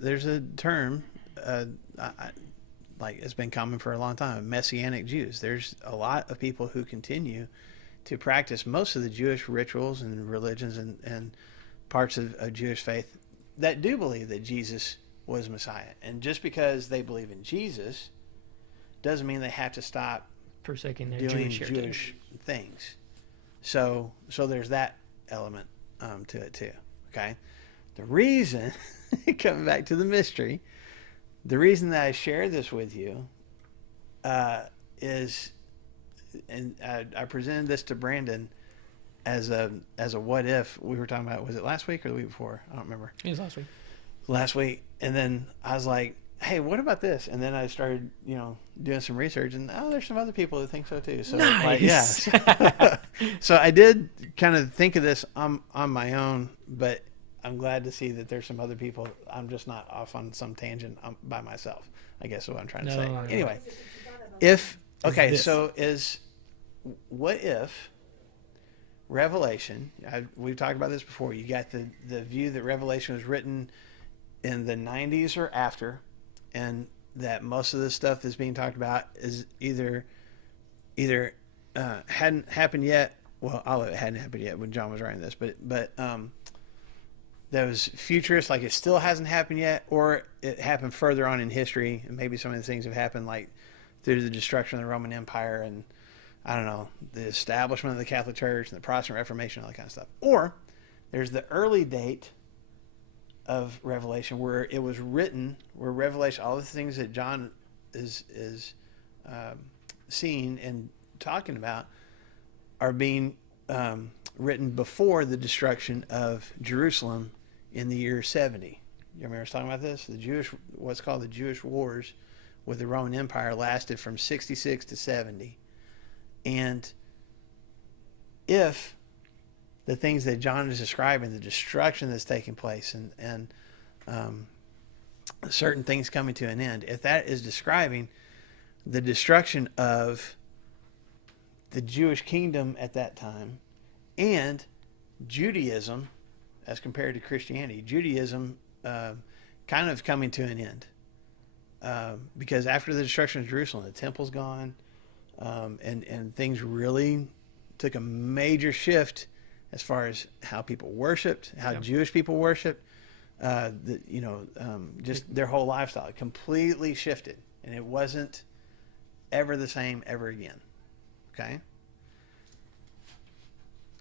there's a term like it's been common for a long time, Messianic Jews. There's a lot of people who continue to practice most of the Jewish rituals and religions and parts of Jewish faith that do believe that Jesus was Messiah. And just because they believe in Jesus doesn't mean they have to stop forsaking their doing Jewish heritage. Jewish things. So there's that element to it too. Okay, the reason coming back to the mystery, the reason that I share this with you is, and I presented this to Brandon as a what if. We were talking about, was it last week or the week before? I don't remember. It was last week. Last week, and then I was like, hey, what about this? And then I started, doing some research, and there's some other people that think so too. So nice. So I did kind of think of this on my own, but I'm glad to see that there's some other people. I'm just not off on some tangent by myself, I guess is what I'm trying to say. No. Anyway, what if Revelation, we've talked about this before, you got the view that Revelation was written in the 90s or after, and that most of the stuff that's being talked about is either hadn't happened yet. Well, all of it hadn't happened yet when John was writing this, but that was futurist, like it still hasn't happened yet, or it happened further on in history, and maybe some of the things have happened like through the destruction of the Roman Empire and, I don't know, the establishment of the Catholic Church and the Protestant Reformation, all that kind of stuff. Or there's the early date of Revelation where it was written, where Revelation, all the things that John is seeing and talking about are being written before the destruction of Jerusalem in the year 70. You remember us talking about this? What's called the Jewish Wars with the Roman Empire lasted from 66 to 70. And if the things that John is describing, the destruction that's taking place and certain things coming to an end, if that is describing the destruction of the Jewish kingdom at that time and Judaism as compared to Christianity, Judaism kind of coming to an end. Because after the destruction of Jerusalem, the temple's gone, and things really took a major shift as far as how people worshipped, how Jewish people worshipped, just their whole lifestyle completely shifted, and it wasn't ever the same ever again. Okay?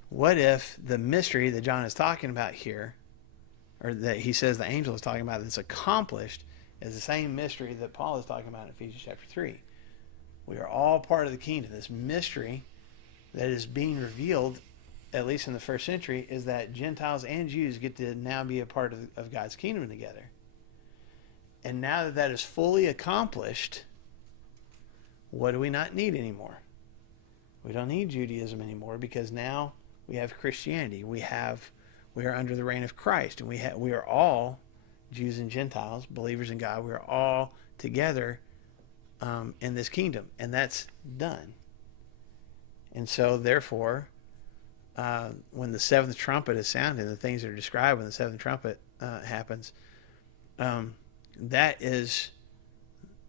What if the mystery that John is talking about here, or that he says the angel is talking about that's accomplished, is the same mystery that Paul is talking about in Ephesians chapter 3. We are all part of the kingdom. This mystery that is being revealed, at least in the first century, is that Gentiles and Jews get to now be a part of God's kingdom together. And now that that is fully accomplished, what do we not need anymore? We don't need Judaism anymore, because now we have Christianity. We are under the reign of Christ, and we are all Jews and Gentiles, believers in God. We are all together in this kingdom, and that's done. And so, therefore, when the seventh trumpet is sounded, the things that are described when the seventh trumpet happens, that is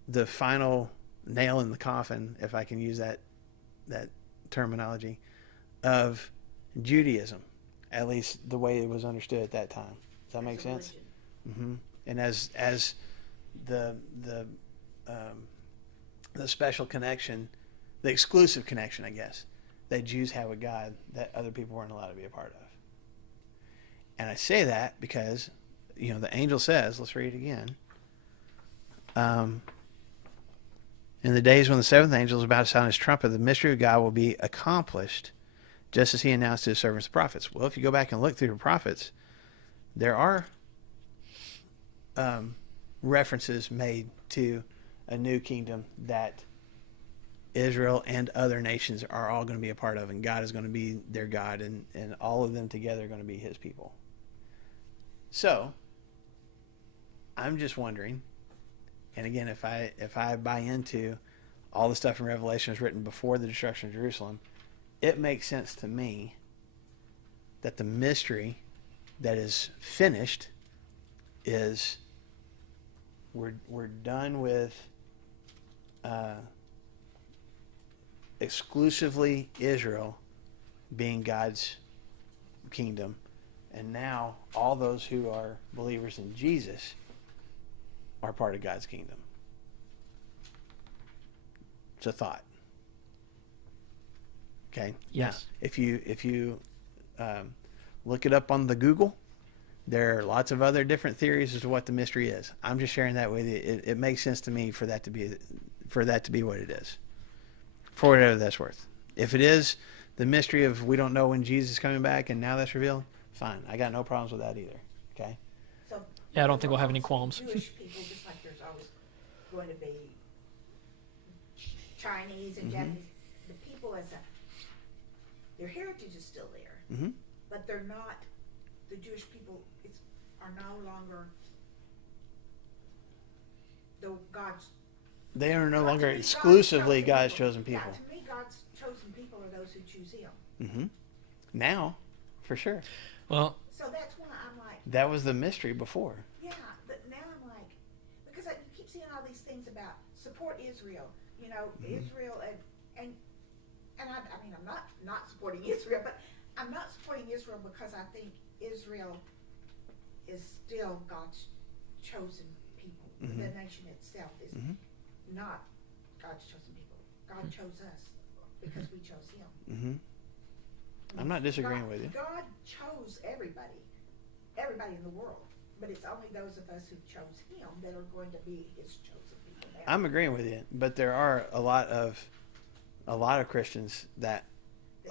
the final nail in the coffin, if I can use that terminology, of Judaism, at least the way it was understood at that time. Does that make sense? Mm-hmm. And as the special connection, the exclusive connection, I guess, that Jews have with God that other people weren't allowed to be a part of. And I say that because, the angel says, let's read it again. In the days when the seventh angel is about to sound his trumpet, the mystery of God will be accomplished, just as he announced to his servants the prophets. Well, if you go back and look through the prophets, there are references made to a new kingdom that Israel and other nations are all going to be a part of, and God is going to be their God, and all of them together are going to be his people. So, I'm just wondering, and again, if I buy into all the stuff in Revelation is written before the destruction of Jerusalem, it makes sense to me that the mystery that is finished is we're done with exclusively Israel being God's kingdom, and now all those who are believers in Jesus are part of God's kingdom. It's a thought. Okay. Yes. Now, if you look it up on the Google, there are lots of other different theories as to what the mystery is. I'm just sharing that with you. It makes sense to me for that to be what it is, for whatever that's worth. If it is the mystery of we don't know when Jesus is coming back and now that's revealed, fine. I got no problems with that either. Okay. So Yeah, I don't think we'll have any qualms. Jewish people, just like there's always going to be Chinese and Japanese, the people their heritage is still there, but they're not. The Jewish people are no longer God's. They are no longer exclusively God's chosen people. Yeah, to me, God's chosen people are those who choose Him. Mm-hmm. Now, for sure. Well, So that's why I'm like. That was the mystery before. Yeah, but now I'm like, because you keep seeing all these things about support Israel, Israel, and I mean, I'm not supporting Israel, but I'm not supporting Israel because I think Israel is still God's chosen people. The nation itself is not God's chosen people. God chose us because we chose Him. I'm not disagreeing with you. God chose everybody in the world, but it's only those of us who chose Him that are going to be His chosen people now. I'm agreeing with you, but there are a lot of a lot of Christians that,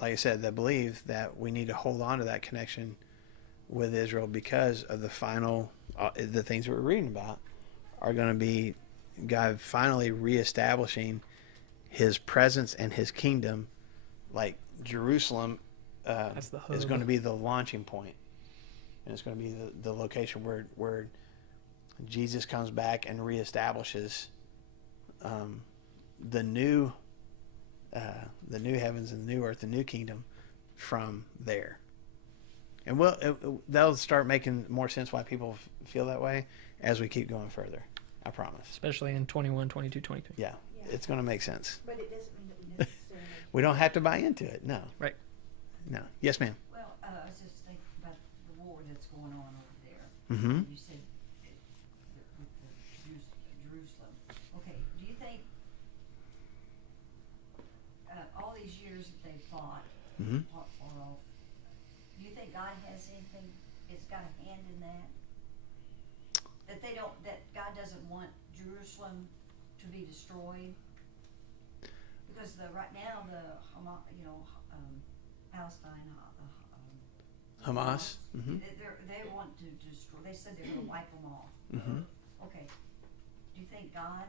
like I said, that believe that we need to hold on to that connection with Israel because of the final, the things that we're reading about are going to be God finally reestablishing his presence and his kingdom. Like Jerusalem That's the hub. is going to be the launching point, and it's going to be the location where Jesus comes back and reestablishes the new heavens and the new earth, the new kingdom from there. And that'll start making more sense why people feel that way as we keep going further. I promise. Especially in 21, 22, 23. Yeah, it's going to make sense. But it doesn't mean that we necessarily. We don't have to buy into it. No. Right. No. Yes, ma'am. Well, I was just thinking about the war that's going on over there. Mm-hmm. You said with Jerusalem. Okay, do you think all these years that they fought, Mm-hmm. fought far off, do you think God has anything? It's got a hand in that. That God doesn't want Jerusalem to be destroyed, because right now Palestine, Hamas. Mm-hmm. they want to destroy. They said they're going to wipe them off. Mm-hmm. Okay, do you think God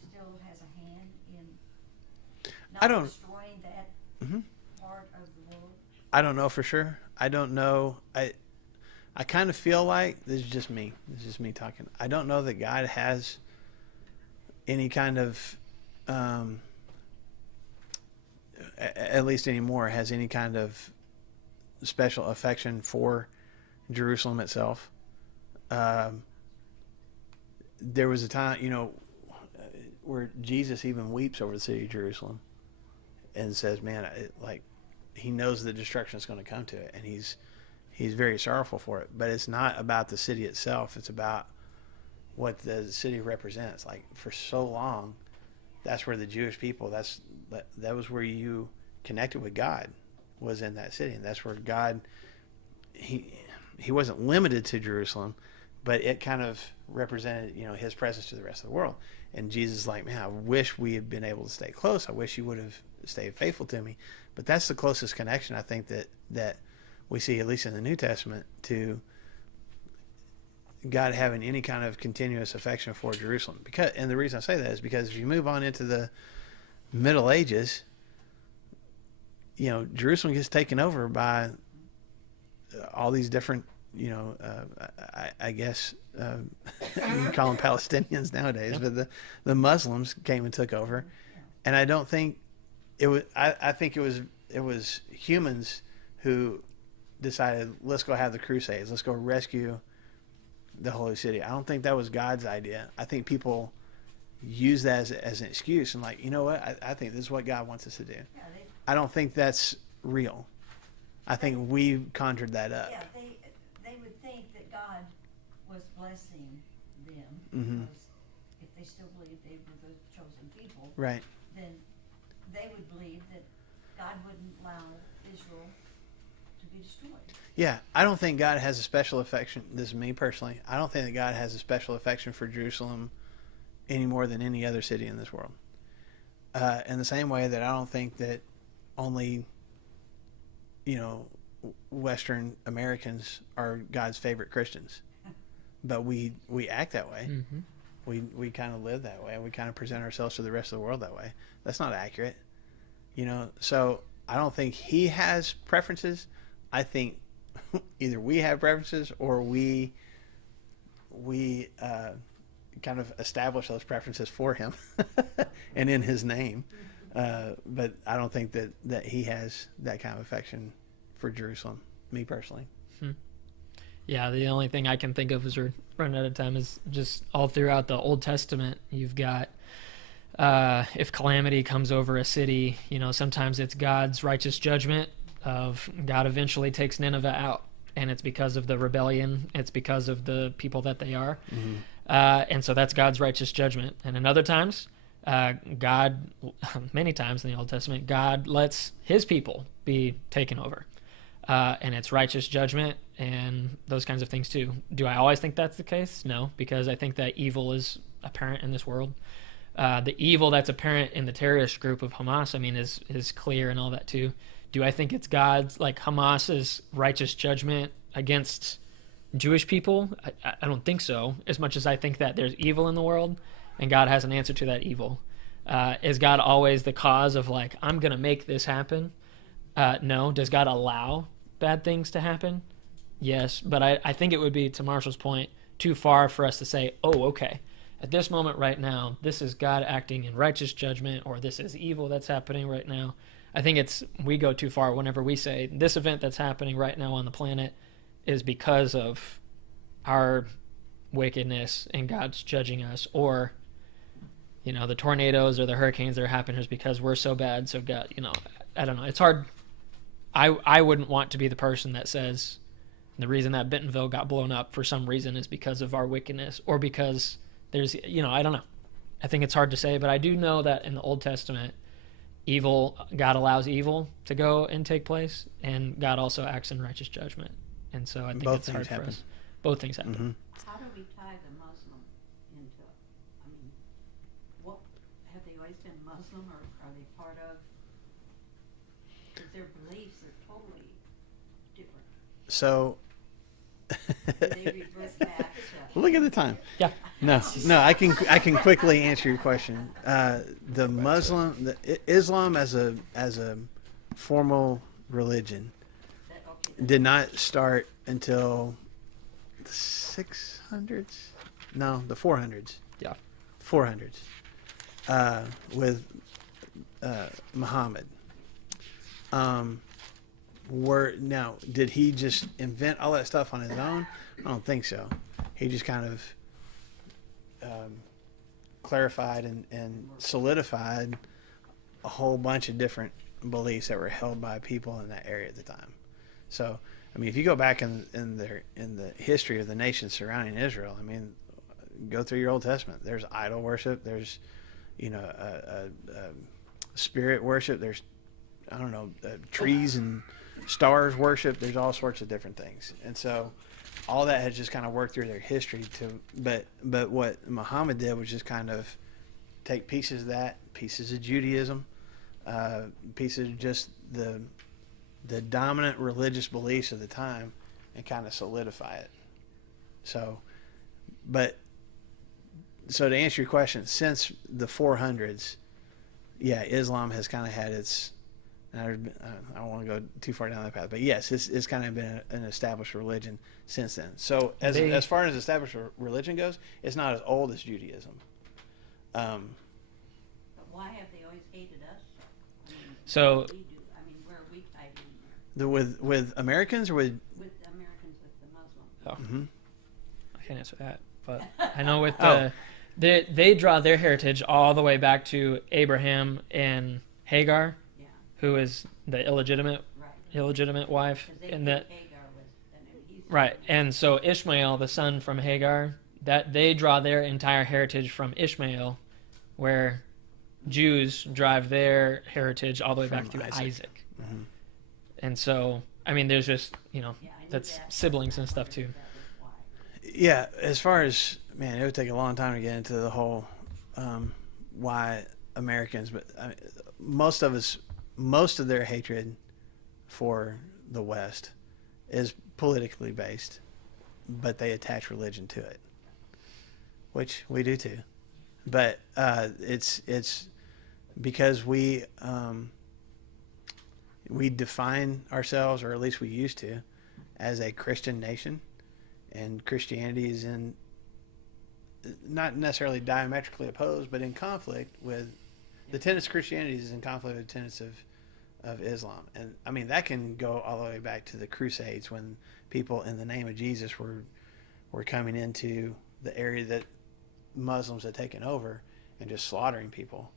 still has a hand in I not don't- destroying that Mm-hmm. part of the world? I don't know for sure. I don't know. I kind of feel like this is just me. This is just me talking. I don't know that God has any kind of, at least anymore, has any kind of special affection for Jerusalem itself. There was a time, where Jesus even weeps over the city of Jerusalem and says, "Man, he knows the destruction is going to come to it, and he's very sorrowful for it." But it's not about the city itself; it's about what the city represents. Like, for so long, that's where the Jewish people, that was where you connected with God, was in that city, and that's where God, he wasn't limited to Jerusalem, but it kind of represented, his presence to the rest of the world. And Jesus is like, "Man, I wish we had been able to stay close. I wish you would have stayed faithful to me." But that's the closest connection, I think, that we see, at least in the New Testament, to God having any kind of continuous affection for Jerusalem. And the reason I say that is because if you move on into the Middle Ages, Jerusalem gets taken over by all these different, I guess you call them Palestinians nowadays, but the Muslims came and took over. And I don't think it was. I think it was humans who decided, let's go have the Crusades. Let's go rescue the Holy City. I don't think that was God's idea. I think people use that as an excuse and like, you know what? I think this is what God wants us to do. Yeah, I don't think that's real. I think we conjured that up. yeah, they would think that God was blessing them, Mhm. because if they still believed they were the chosen people, Right. then they would believe that God wouldn't allow Israel to be destroyed. Yeah, I don't think God has a special affection. This is me personally. I don't think that God has a special affection for Jerusalem any more than any other city in this world. In the same way that I don't think that only, Western Americans are God's favorite Christians, but we act that way. Mm-hmm. We kind of live that way. We kind of present ourselves to the rest of the world that way. That's not accurate, So I don't think he has preferences. I think either we have preferences or we kind of establish those preferences for him and in his name. But I don't think that he has that kind of affection for Jerusalem, me personally. Yeah, the only thing I can think of as we're running out of time is just all throughout the Old Testament, you've got if calamity comes over a city, sometimes it's God's righteous judgment of God eventually takes Nineveh out, and it's because of the rebellion. It's because of the people that they are. Mm-hmm. And so that's God's righteous judgment. And in other times, God, many times in the Old Testament, God lets his people be taken over. And it's righteous judgment and those kinds of things too. Do I always think that's the case? No, because I think that evil is apparent in this world. The evil that's apparent in the terrorist group of Hamas, I mean, is clear and all that too. Do I think it's God's, like Hamas's righteous judgment against Jewish people? I don't think so, as much as I think that there's evil in the world and God has an answer to that evil. Is God always the cause of, like, I'm going to make this happen? No. Does God allow bad things to happen? Yes. But I think it would be, to Marshall's point, too far for us to say, oh, okay, at this moment right now, this is God acting in righteous judgment, or this is evil that's happening right now. I think we go too far whenever we say this event that's happening right now on the planet is because of our wickedness and God's judging us, or, you know, the tornadoes or the hurricanes that are happening is because we're so bad. So God, you know, I don't know. It's hard. I wouldn't want to be the person that says the reason that Bentonville got blown up for some reason is because of our wickedness, or because there's, you know, I don't know. I think it's hard to say, but I do know that in the Old Testament, God allows evil to go and take place, and God also acts in righteous judgment. And so I think Both it's hard things for happen. us. Both things happen. Mm-hmm. How do we tie the Muslim into it? I mean, what, have they always been Muslim, or are they part of, because their beliefs are totally different. So, They revert back to. look at the time. Yeah. No, I can quickly answer your question. Islam as a formal religion Okay. did not start until the 600s. No, the 400s. Yeah. 400s. With Muhammad. Now, did he just invent all that stuff on his own? I don't think so. He just kind of clarified and solidified a whole bunch of different beliefs that were held by people in that area at the time. So, I mean, if you go back in the history of the nations surrounding Israel, I mean, go through your Old Testament. There's idol worship. There's, you know, spirit worship. There's, I don't know, trees and stars worship. There's all sorts of different things, and so all that has just kind of worked through their history but what Muhammad did was just kind of take pieces of that, pieces of Judaism, pieces of just the dominant religious beliefs of the time, and kind of solidify it. So to answer your question, since the 400s, yeah, Islam has kind of had its, I don't want to go too far down that path, but yes, it's kind of been an established religion since then. So as far as established religion goes, it's not as old as Judaism. But why have they always hated us? I mean, So- what do we do? I mean, where are we tied in there? With Americans or with? With the Americans, with the Muslims. Oh, Mhm. I can't answer that, but I know with Oh. they draw their heritage all the way back to Abraham and Hagar, Yeah, who is the illegitimate right. wife, Because they and think that Hagar was, and he's. right. And so Ishmael, the son from Hagar, that they draw their entire heritage from Ishmael, where Jews drive their heritage all the way back From to Isaac. Isaac. Mhm. And so, I mean, there's just, you know, Yeah, I knew that's that. siblings and I stuff wondered too. if that was why. Yeah, as far as, man, it would take a long time to get into the whole why Americans, but I mean, most of their hatred for the West is politically based, but they attach religion to it, which we do too. But it's because we define ourselves, or at least we used to, as a Christian nation, and Christianity is in, not necessarily diametrically opposed, but in conflict with the tenets of Christianity is in conflict with the tenets of Islam. And I mean, that can go all the way back to the Crusades, when people in the name of Jesus were coming into the area that Muslims had taken over and just slaughtering people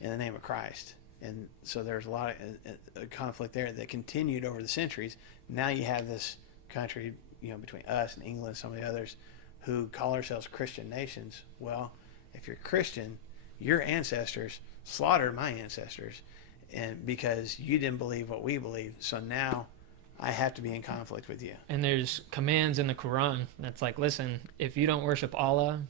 in the name of Christ. And so there's a lot of conflict there that continued over the centuries. Now you have this country, you know, between us and England and some of the others, who call ourselves Christian nations. Well, if you're Christian, your ancestors slaughtered my ancestors, and because you didn't believe what we believe, so now I have to be in conflict with you. And there's commands in the Quran that's like, listen, if you don't worship Allah,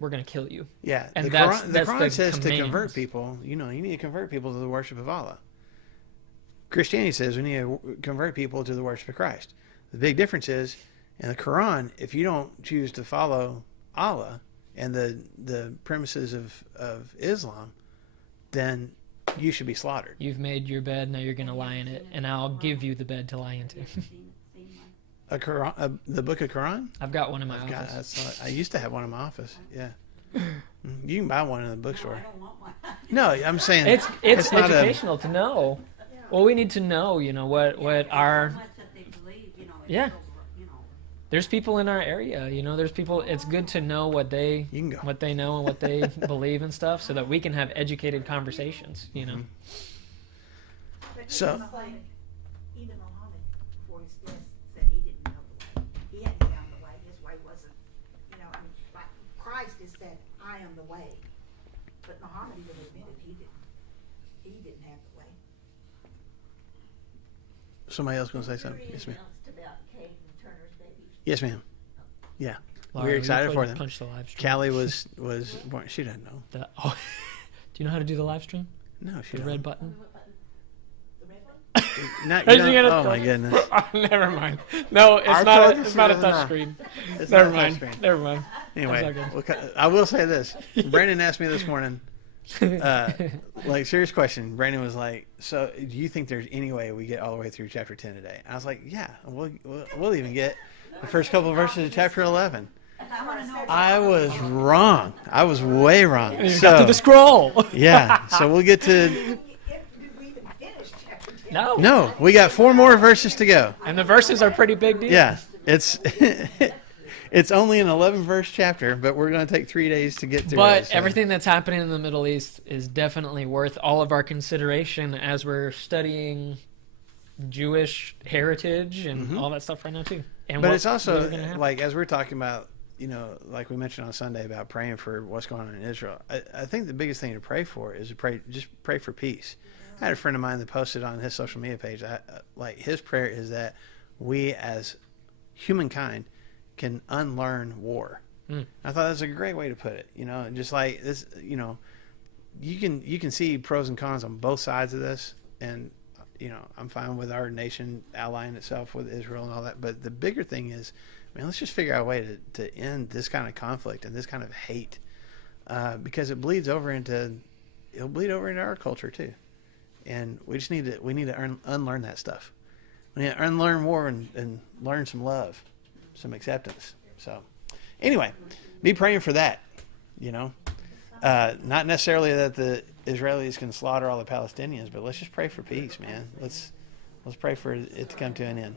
we're gonna kill you. Yeah, And the that's Quran the says to command. convert people. You need to convert people to the worship of Allah. Christianity says we need to convert people to the worship of Christ. The big difference is in the Quran, if you don't choose to follow Allah and the premises of Islam, then you should be slaughtered. You've made your bed, now you're gonna lie in it, and I'll give you the bed to lie into. Seen one? A Quran, the book of Quran. I've got one in my I've got. office. I used to have one in my office. Yeah, you can buy one in the No, bookstore. I don't want one. No, I'm saying It's not educational to know. Well, we need to know, what There's our so much that they believe, it Yeah. goes, there's people in our area, there's people. It's good to know what they You can go. what they know and what they believe and stuff, so that we can have educated conversations. But So- even Muhammad, before his death, said he didn't know the way. He hadn't found the way. His way wasn't, like Christ has said, I am the way. But Muhammad even admitted he didn't have the way. Somebody else going to say something? Yes, ma'am. About Kate and Turner's baby. Yes, ma'am. Yeah, Laura, we're will excited you for please them. Punch the live stream. Callie was born. She doesn't know. Do you know how to do the live stream? No, she The doesn't. red button. The red one? Not, Are you you know, gonna oh my tell- goodness. Never mind. No, Our focus it's not a is touch not. screen. It's Never not a mind. touchscreen. Never mind. Anyway, That's not I will say this. Brandon asked me this morning, serious question. Brandon was like, so do you think there's any way we get all the way through chapter 10 today? I was like, yeah, we'll even get the first couple of verses of chapter 11. I want to know. I was wrong. I was way wrong. You got to the scroll. Yeah, so we'll get to... Did we even finish chapter 10? No, we got 4 more verses to go. And the verses are pretty big deal. Yeah, it's it's only an 11-verse chapter, but we're going to take 3 days to get through it. But so- everything that's happening in the Middle East is definitely worth all of our consideration as we're studying Jewish heritage and all that stuff right now too. And But what- it's what also is gonna happen. like as we're talking about, like we mentioned on Sunday about praying for what's going on in Israel. I think the biggest thing to pray for is to pray for peace. I had a friend of mine that posted on his social media page. Like his prayer is that we as humankind can unlearn war. I thought that was a great way to put it. Just like this, you can see pros and cons on both sides of this, and I'm fine with our nation allying itself with Israel and all that. But the bigger thing is, let's just figure out a way to end this kind of conflict and this kind of hate, because it'll bleed over into our culture too, and we need to unlearn that stuff. We need to unlearn war and learn some love, some acceptance. So, anyway, be praying for that. Not necessarily that the Israelis can slaughter all the Palestinians, but let's just pray for peace, man. Let's pray for it to come to an end.